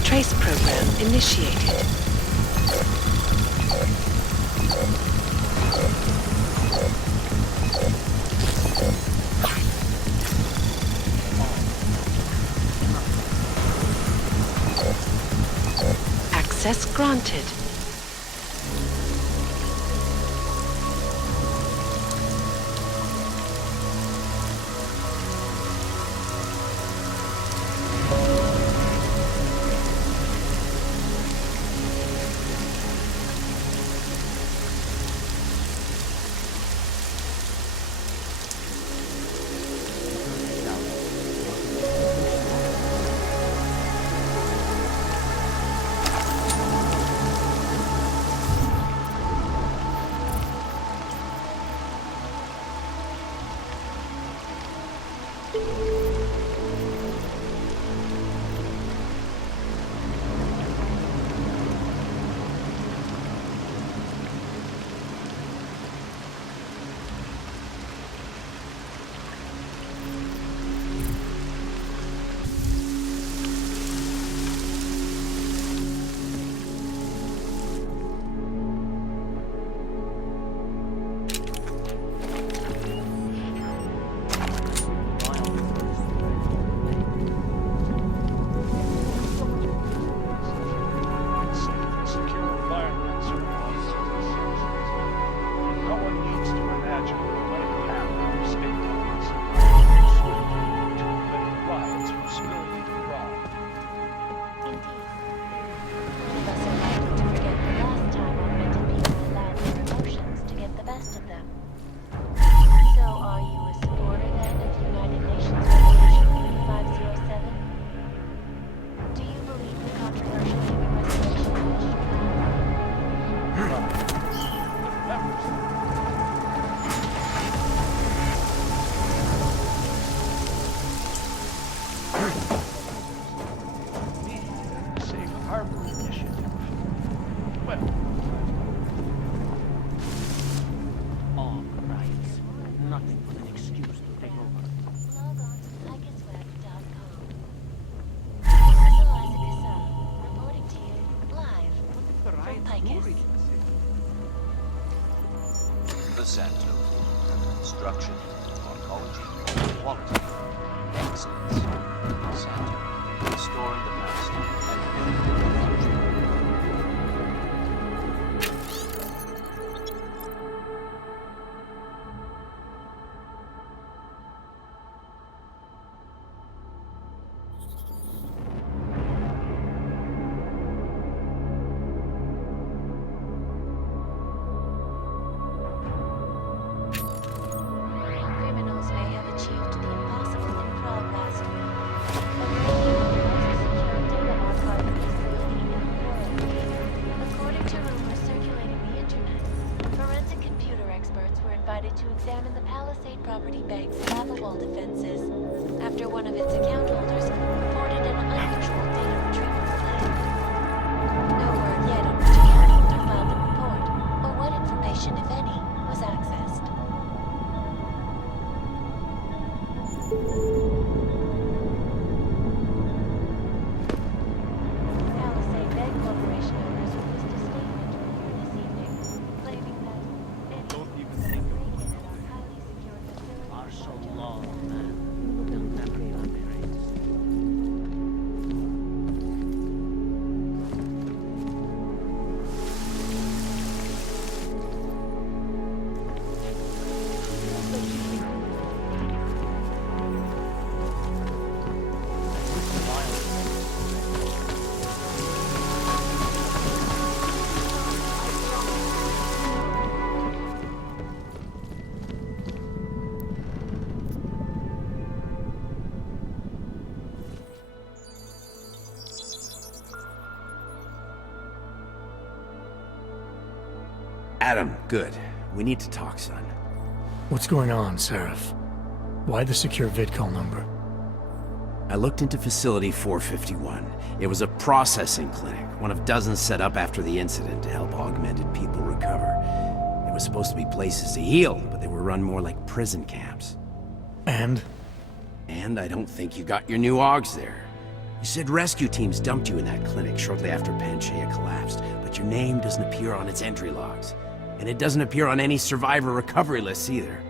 Trace program initiated. Access granted. The center. Construction, oncology, quality, excellence. The center. Restoring the past and building the future. Criminals may have achieved the impossible in Prague last week, but making the most secure data archive facility in the world. According to rumors circulating the internet, forensic computer experts were invited to examine the Palisade Property Bank's lava wall defenses after one of its account holders reported an unusual data retrieval plan. No word yet on which account holder filed the report, or what information, if any, was accessed. Palisade Bank Corporation owners released a statement earlier this evening, claiming that any break-in at our highly secure facility Are so long, man. They'll never be raised. Adam, good. We need to talk, son. What's going on, Seraph? Why the secure vidcall number? I looked into Facility 451. It was a processing clinic, one of dozens set up after the incident to help augmented people recover. It was supposed to be places to heal, but they were run more like prison camps. And? And I don't think you got your new AUGs there. You said rescue teams dumped you in that clinic shortly after Panchaea collapsed, but your name doesn't appear on its entry logs. And it doesn't appear on any survivor recovery lists either.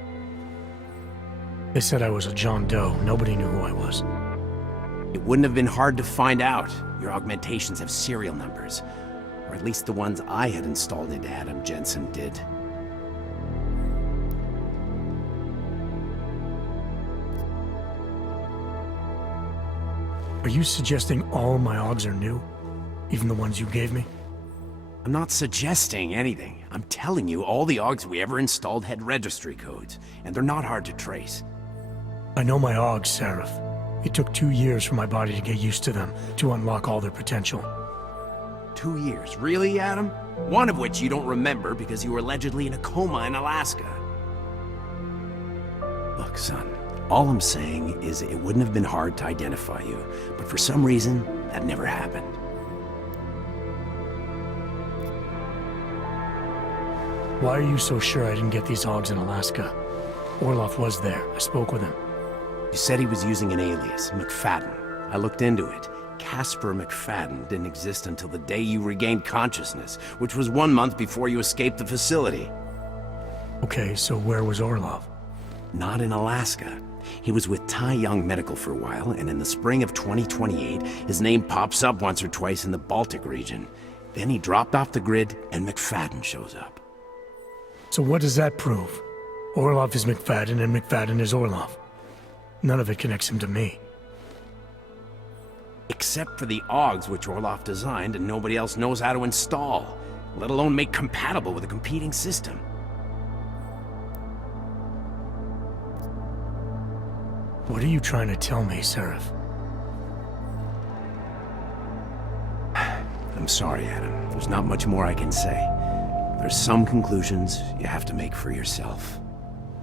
They said I was a John Doe. Nobody knew who I was. It wouldn't have been hard to find out. Your augmentations have serial numbers. Or at least the ones I had installed into Adam Jensen did. Are you suggesting all my AUGs are new? Even the ones you gave me? I'm not suggesting anything. I'm telling you, all the AUGs we ever installed had registry codes, and they're not hard to trace. I know my AUGs, Seraph. It took 2 years for my body to get used to them, to unlock all their potential. 2 years? Really, Adam? One of which you don't remember because you were allegedly in a coma in Alaska. Look, son, all I'm saying is it wouldn't have been hard to identify you, but for some reason, that never happened. Why are you so sure I didn't get these AUGs in Alaska? Orloff was there. I spoke with him. You said he was using an alias, McFadden. I looked into it. Casper McFadden didn't exist until the day you regained consciousness, which was 1 month before you escaped the facility. Okay, so where was Orlov? Not in Alaska. He was with Tai Young Medical for a while, and in the spring of 2028, his name pops up once or twice in the Baltic region. Then he dropped off the grid, and McFadden shows up. So what does that prove? Orlov is McFadden, and McFadden is Orlov. None of it connects him to me. Except for the AUGs which Orloff designed and nobody else knows how to install, let alone make compatible with a competing system. What are you trying to tell me, Seraph? I'm sorry, Adam. There's not much more I can say. There's some conclusions you have to make for yourself.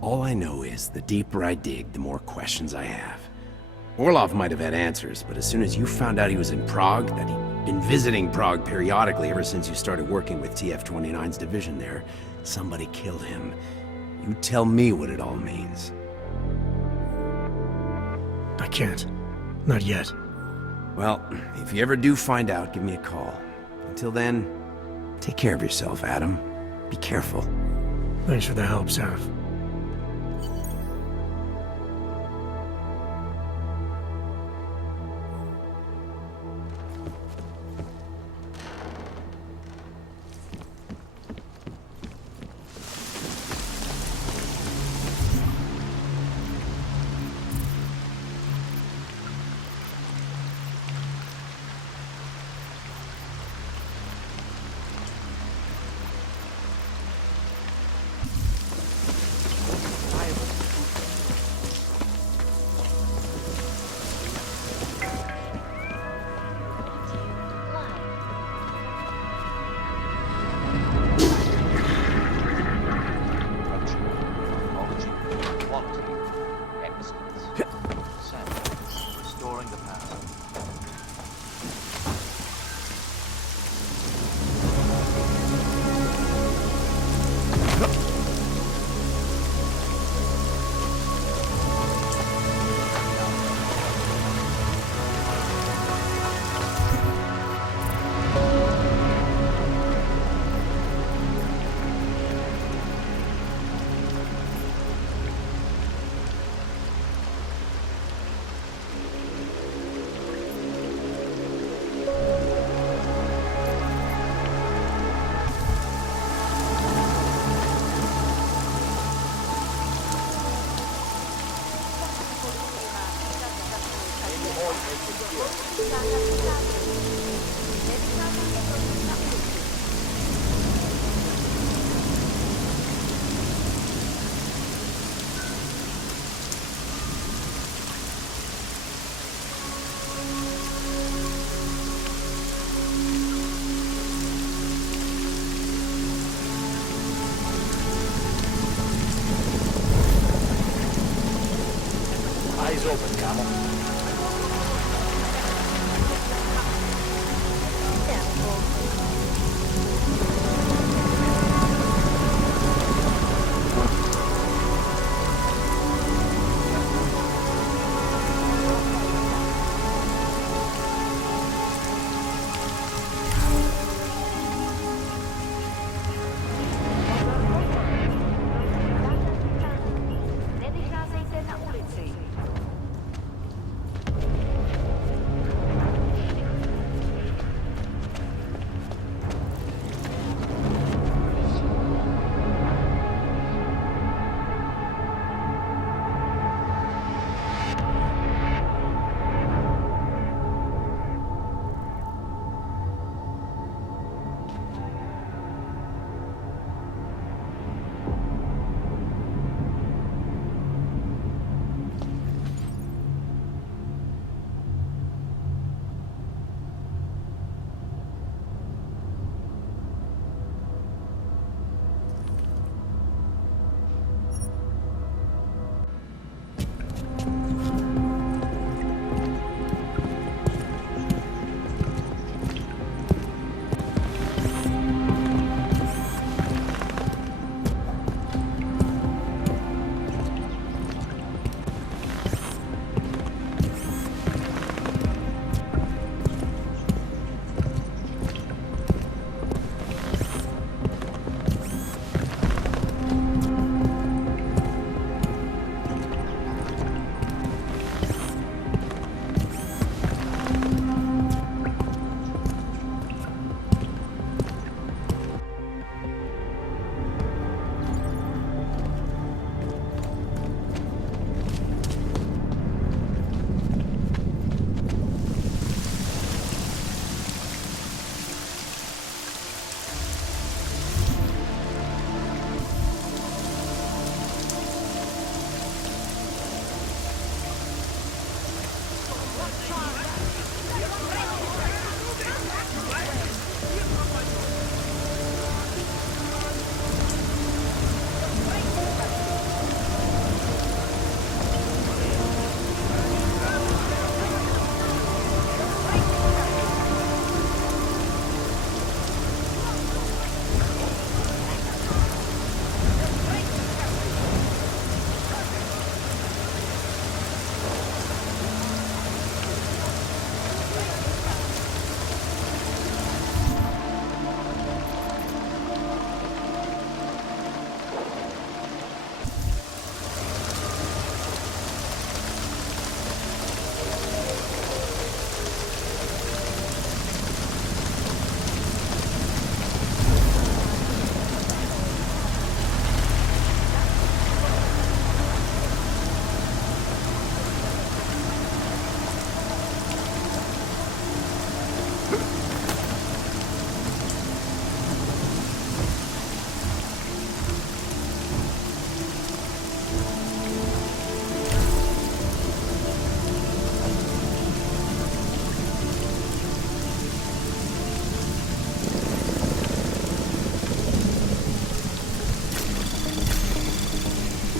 All I know is, the deeper I dig, the more questions I have. Orlov might have had answers, but as soon as you found out he was in Prague, that he'd been visiting Prague periodically ever since you started working with TF-29's division there, somebody killed him. You tell me what it all means. I can't. Not yet. Well, if you ever do find out, give me a call. Until then, take care of yourself, Adam. Be careful. Thanks for the help, Seraph. open, Camel.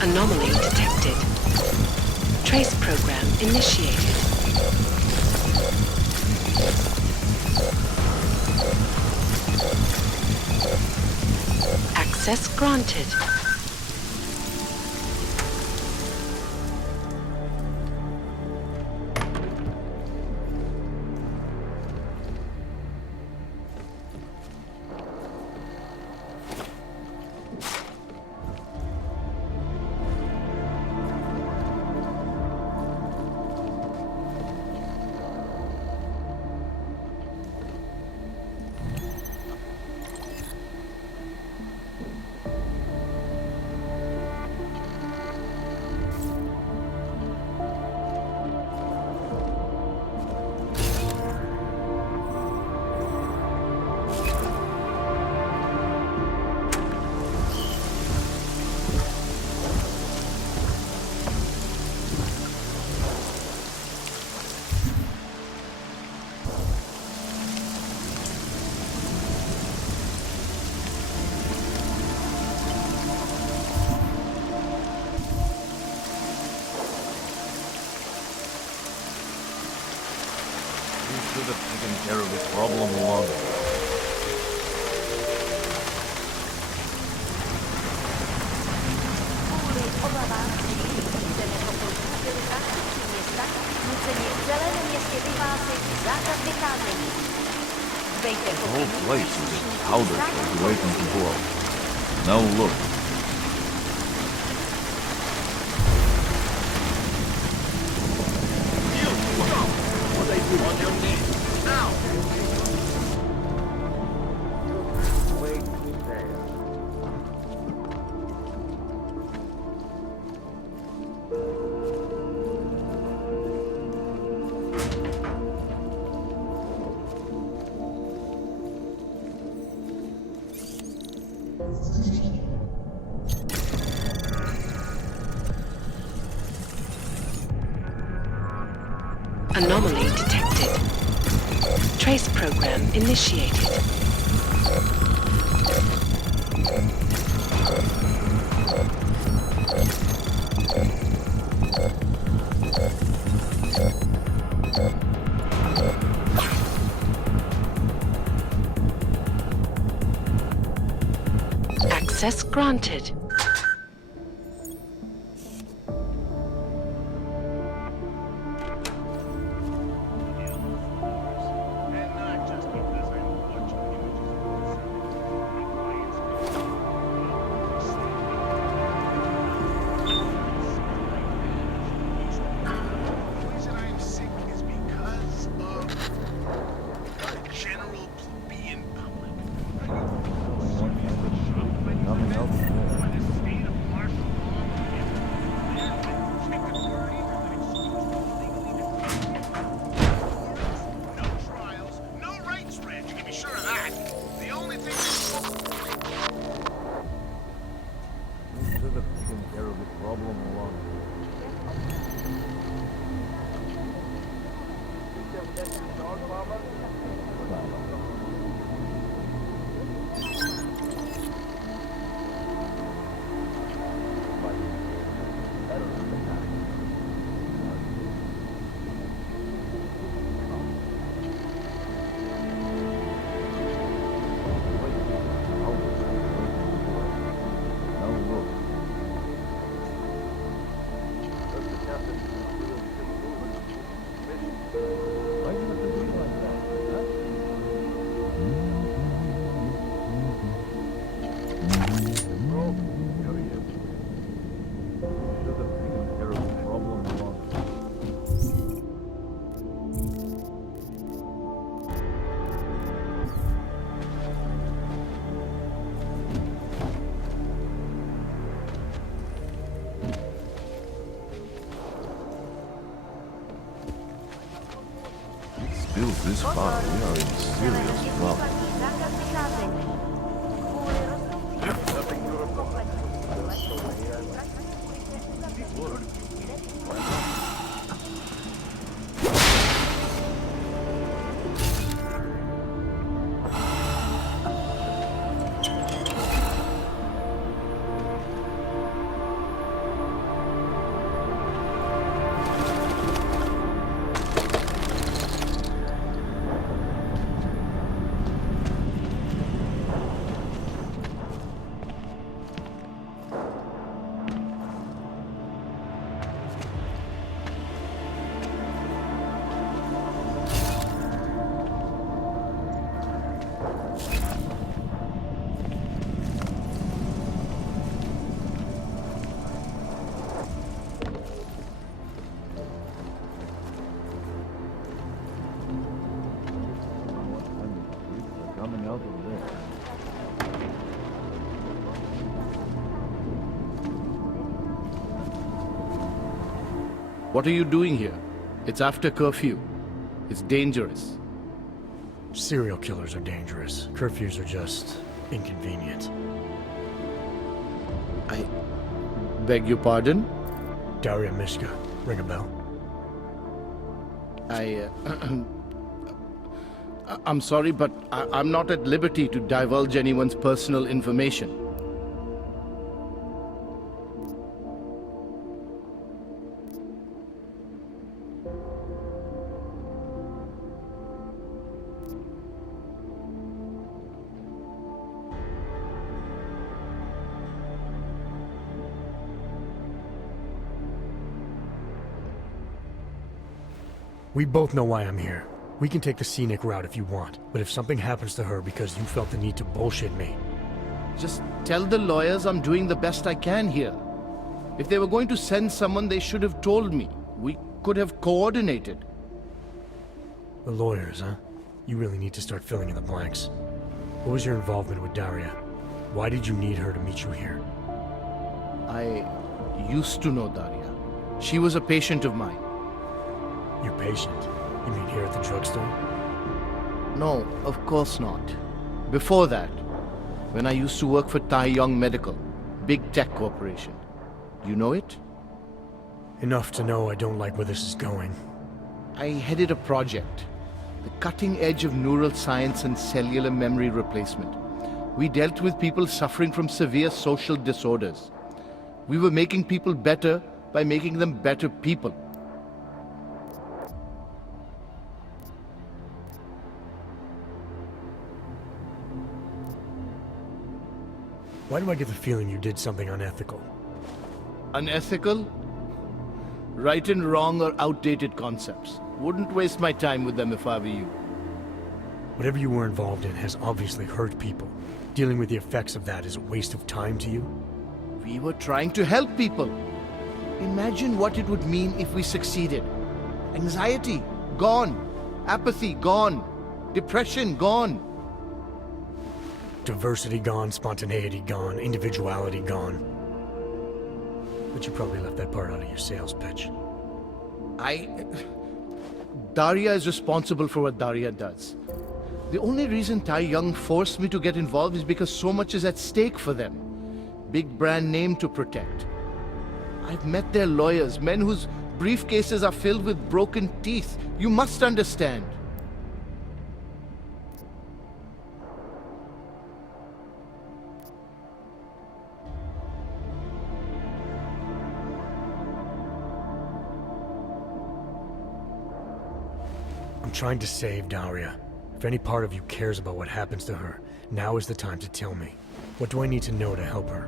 Anomaly detected. Trace program initiated. Access granted. have taken care of this problem long ago. The whole place is a powder keg waiting to blow. Now look. On your knees, now! Wait there. Anomaly detected. Trace program initiated. Access granted. Still this far, we are in serious trouble. Coming out of there. What are you doing here? It's after curfew. It's dangerous. Serial killers are dangerous. Curfews are just inconvenient. I beg your pardon? Daria Mishka. Ring a bell? I'm sorry, but I'm not at liberty to divulge anyone's personal information. We both know why I'm here. We can take the scenic route if you want, but if something happens to her because you felt the need to bullshit me... Just tell the lawyers I'm doing the best I can here. If they were going to send someone, they should have told me. We could have coordinated. The lawyers, huh? You really need to start filling in the blanks. What was your involvement with Daria? Why did you need her to meet you here? I used to know Daria. She was a patient of mine. Your patient? You mean here at the drugstore? No, of course not. Before that, when I used to work for Tai Yong Medical, big tech corporation. You know it? Enough to know I don't like where this is going. I headed a project. The cutting edge of neural science and cellular memory replacement. We dealt with people suffering from severe social disorders. We were making people better by making them better people. Why do I get the feeling you did something unethical? Unethical? Right and wrong are outdated concepts. Wouldn't waste my time with them if I were you. Whatever you were involved in has obviously hurt people. Dealing with the effects of that is a waste of time to you? We were trying to help people. Imagine what it would mean if we succeeded. Anxiety, gone. Apathy, gone. Depression, gone. Diversity gone, spontaneity gone, individuality gone. But you probably left that part out of your sales pitch. Daria is responsible for what Daria does. The only reason Tai Yong forced me to get involved is because so much is at stake for them. Big brand name to protect. I've met their lawyers, men whose briefcases are filled with broken teeth. You must understand. I'm trying to save Daria. If any part of you cares about what happens to her, now is the time to tell me. What do I need to know to help her?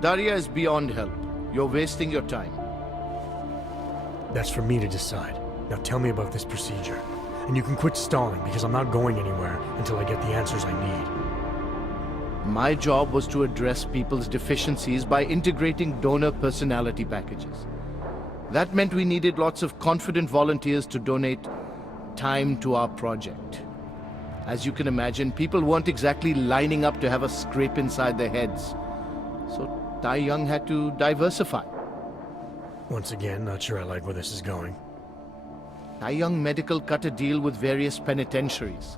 Daria is beyond help. You're wasting your time. That's for me to decide. Now tell me about this procedure. And you can quit stalling, because I'm not going anywhere until I get the answers I need. My job was to address people's deficiencies by integrating donor personality packages. That meant we needed lots of confident volunteers to donate time to our project. As you can imagine, people weren't exactly lining up to have a scrape inside their heads. So Tai Yong had to diversify. Once again, not sure I like where this is going. Tai Yong Medical cut a deal with various penitentiaries.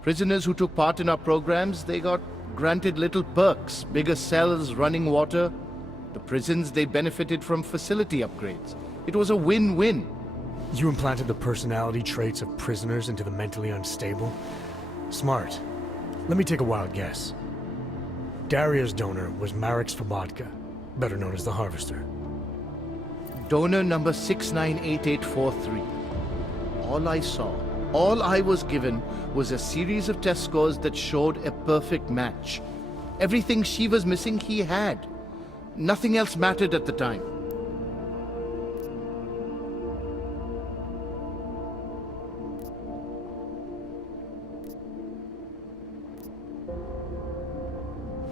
Prisoners who took part in our programs, they got granted little perks, bigger cells, running water. The prisons, they benefited from facility upgrades. It was a win-win. You implanted the personality traits of prisoners into the mentally unstable? Smart. Let me take a wild guess. Daria's donor was Marek Svobotka, better known as the Harvester. Donor number 698843. All I saw, all I was given, was a series of test scores that showed a perfect match. Everything she was missing, he had. Nothing else mattered at the time.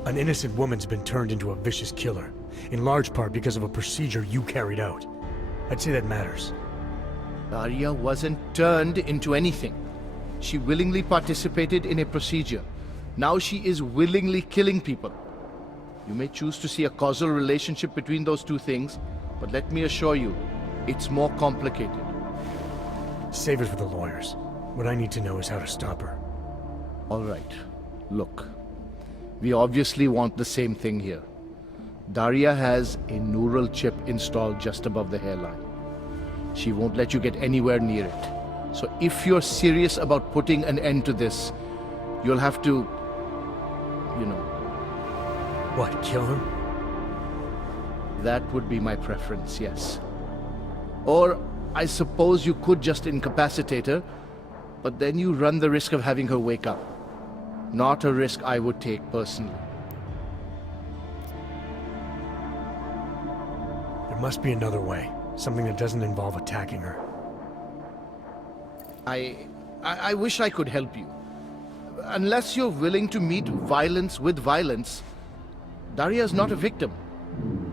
An innocent woman's been turned into a vicious killer, in large part because of a procedure you carried out. I'd say that matters. Daria wasn't turned into anything. She willingly participated in a procedure. Now she is willingly killing people. You may choose to see a causal relationship between those two things, but let me assure you, it's more complicated. Save it for the lawyers. What I need to know is how to stop her. All right. Look. We obviously want the same thing here. Daria has a neural chip installed just above the hairline. She won't let you get anywhere near it. So if you're serious about putting an end to this, you'll have to, you know... What, kill her? That would be my preference, yes. Or, I suppose you could just incapacitate her, but then you run the risk of having her wake up. Not a risk I would take personally. There must be another way. Something that doesn't involve attacking her. I wish I could help you. Unless you're willing to meet violence with violence, Daria's not a victim.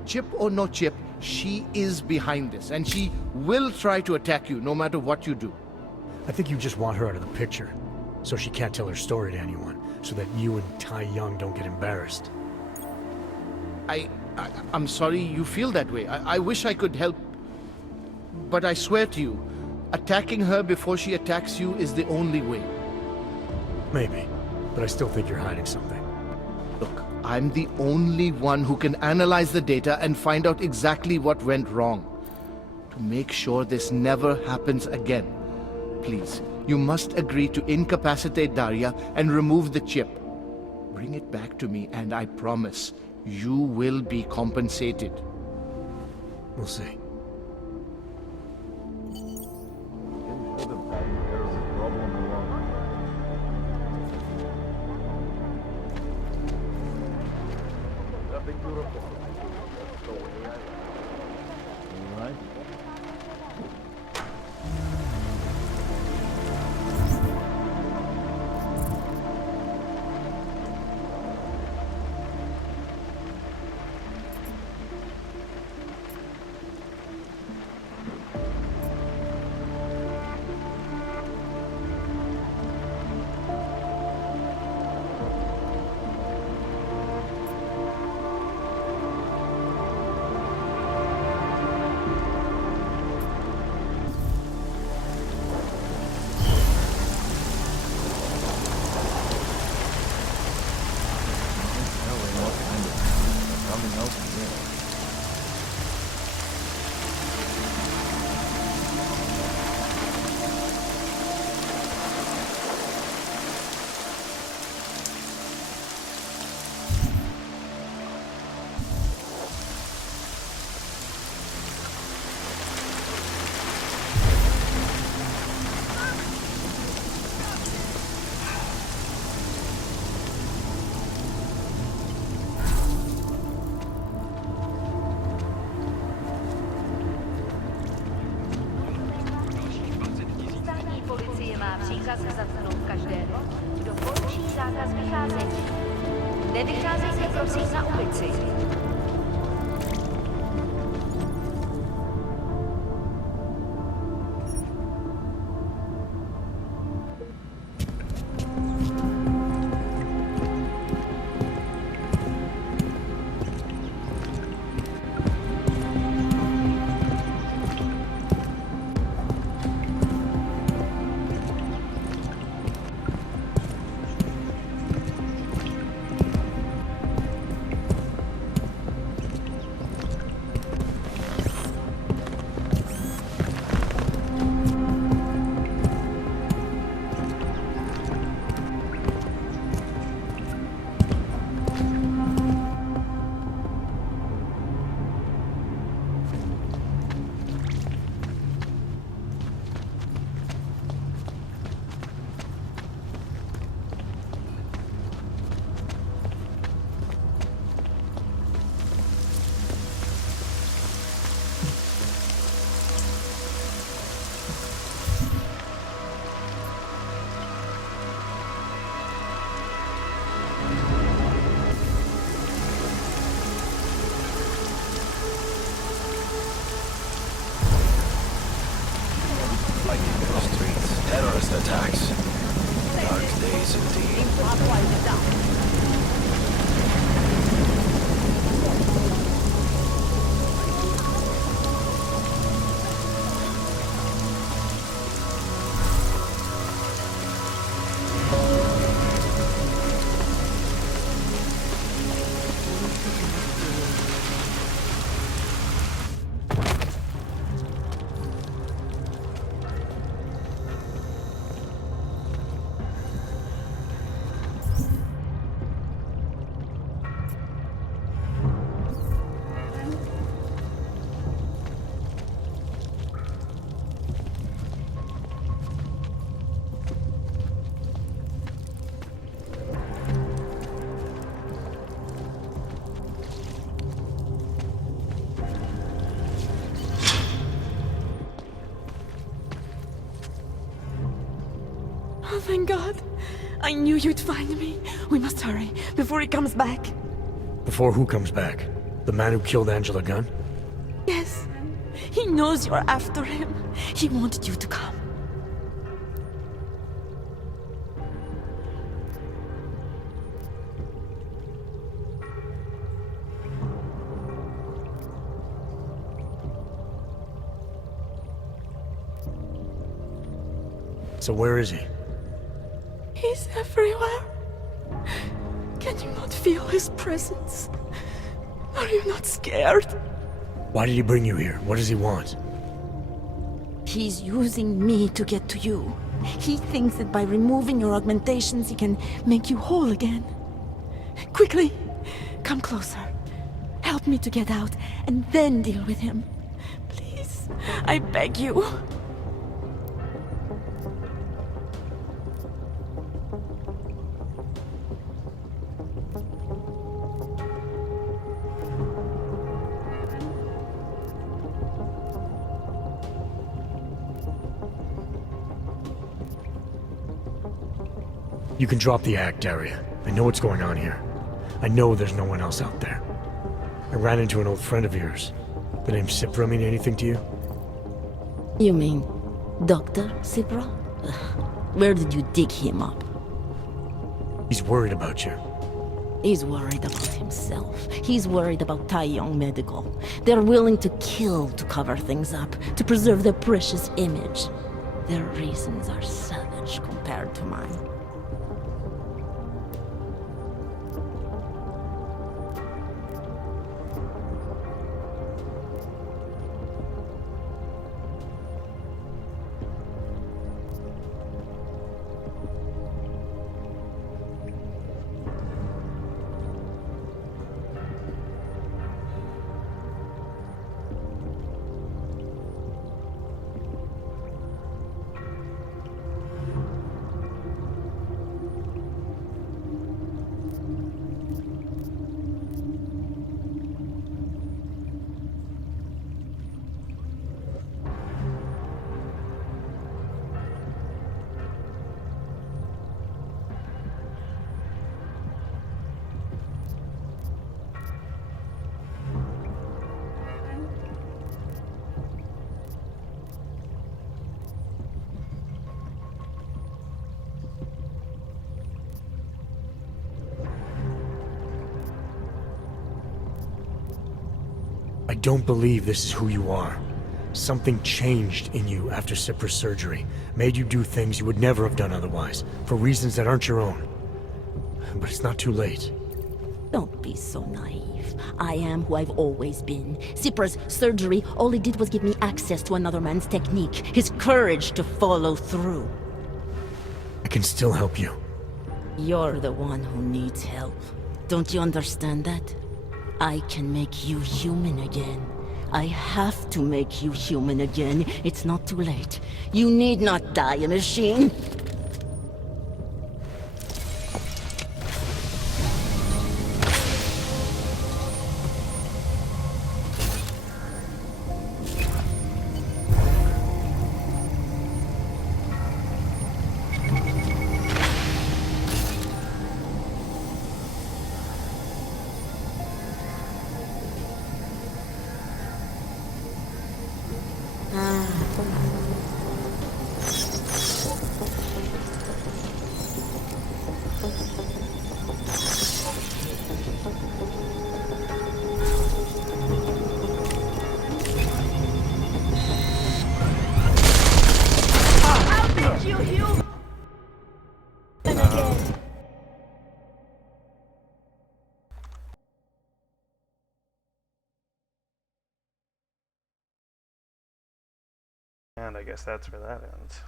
Chip or no chip, she is behind this, and she will try to attack you no matter what you do. I think you just want her out of the picture, so she can't tell her story to anyone, so that you and Tai Young don't get embarrassed. I'm sorry you feel that way. I wish I could help, but I swear to you, attacking her before she attacks you is the only way. Maybe, but I still think you're hiding something. Look, I'm the only one who can analyze the data and find out exactly what went wrong. To make sure this never happens again. Please, you must agree to incapacitate Daria and remove the chip. Bring it back to me and I promise you will be compensated. We'll see. Policie má příkaz zatknout každého, kdo poruší zákaz vycházení. Nevycházejte prosím na ulici. thank God. I knew you'd find me. We must hurry before he comes back. Before who comes back? The man who killed Angela Gunn? Yes. He knows you're after him. He wanted you to come. So where is he? He's everywhere. Can you not feel his presence? Are you not scared? Why did he bring you here? What does he want? He's using me to get to you. He thinks that by removing your augmentations, he can make you whole again. Quickly, come closer. Help me to get out, and then deal with him. Please, I beg you. You can drop the act, Daria. I know what's going on here. I know there's no one else out there. I ran into an old friend of yours. The name Cipra mean anything to you? You mean Dr. Cipra? Where did you dig him up? He's worried about you. He's worried about himself. He's worried about Taiyong Medical. They're willing to kill to cover things up, to preserve their precious image. Their reasons are savage compared to mine. I don't believe this is who you are. Something changed in you after Cipra's surgery. Made you do things you would never have done otherwise, for reasons that aren't your own. But it's not too late. Don't be so naive. I am who I've always been. Cipra's surgery, all it did was give me access to another man's technique, his courage to follow through. I can still help you. You're the one who needs help. Don't you understand that? I can make you human again. I have to make you human again. It's not too late. You need not die a machine. And I guess that's where that ends.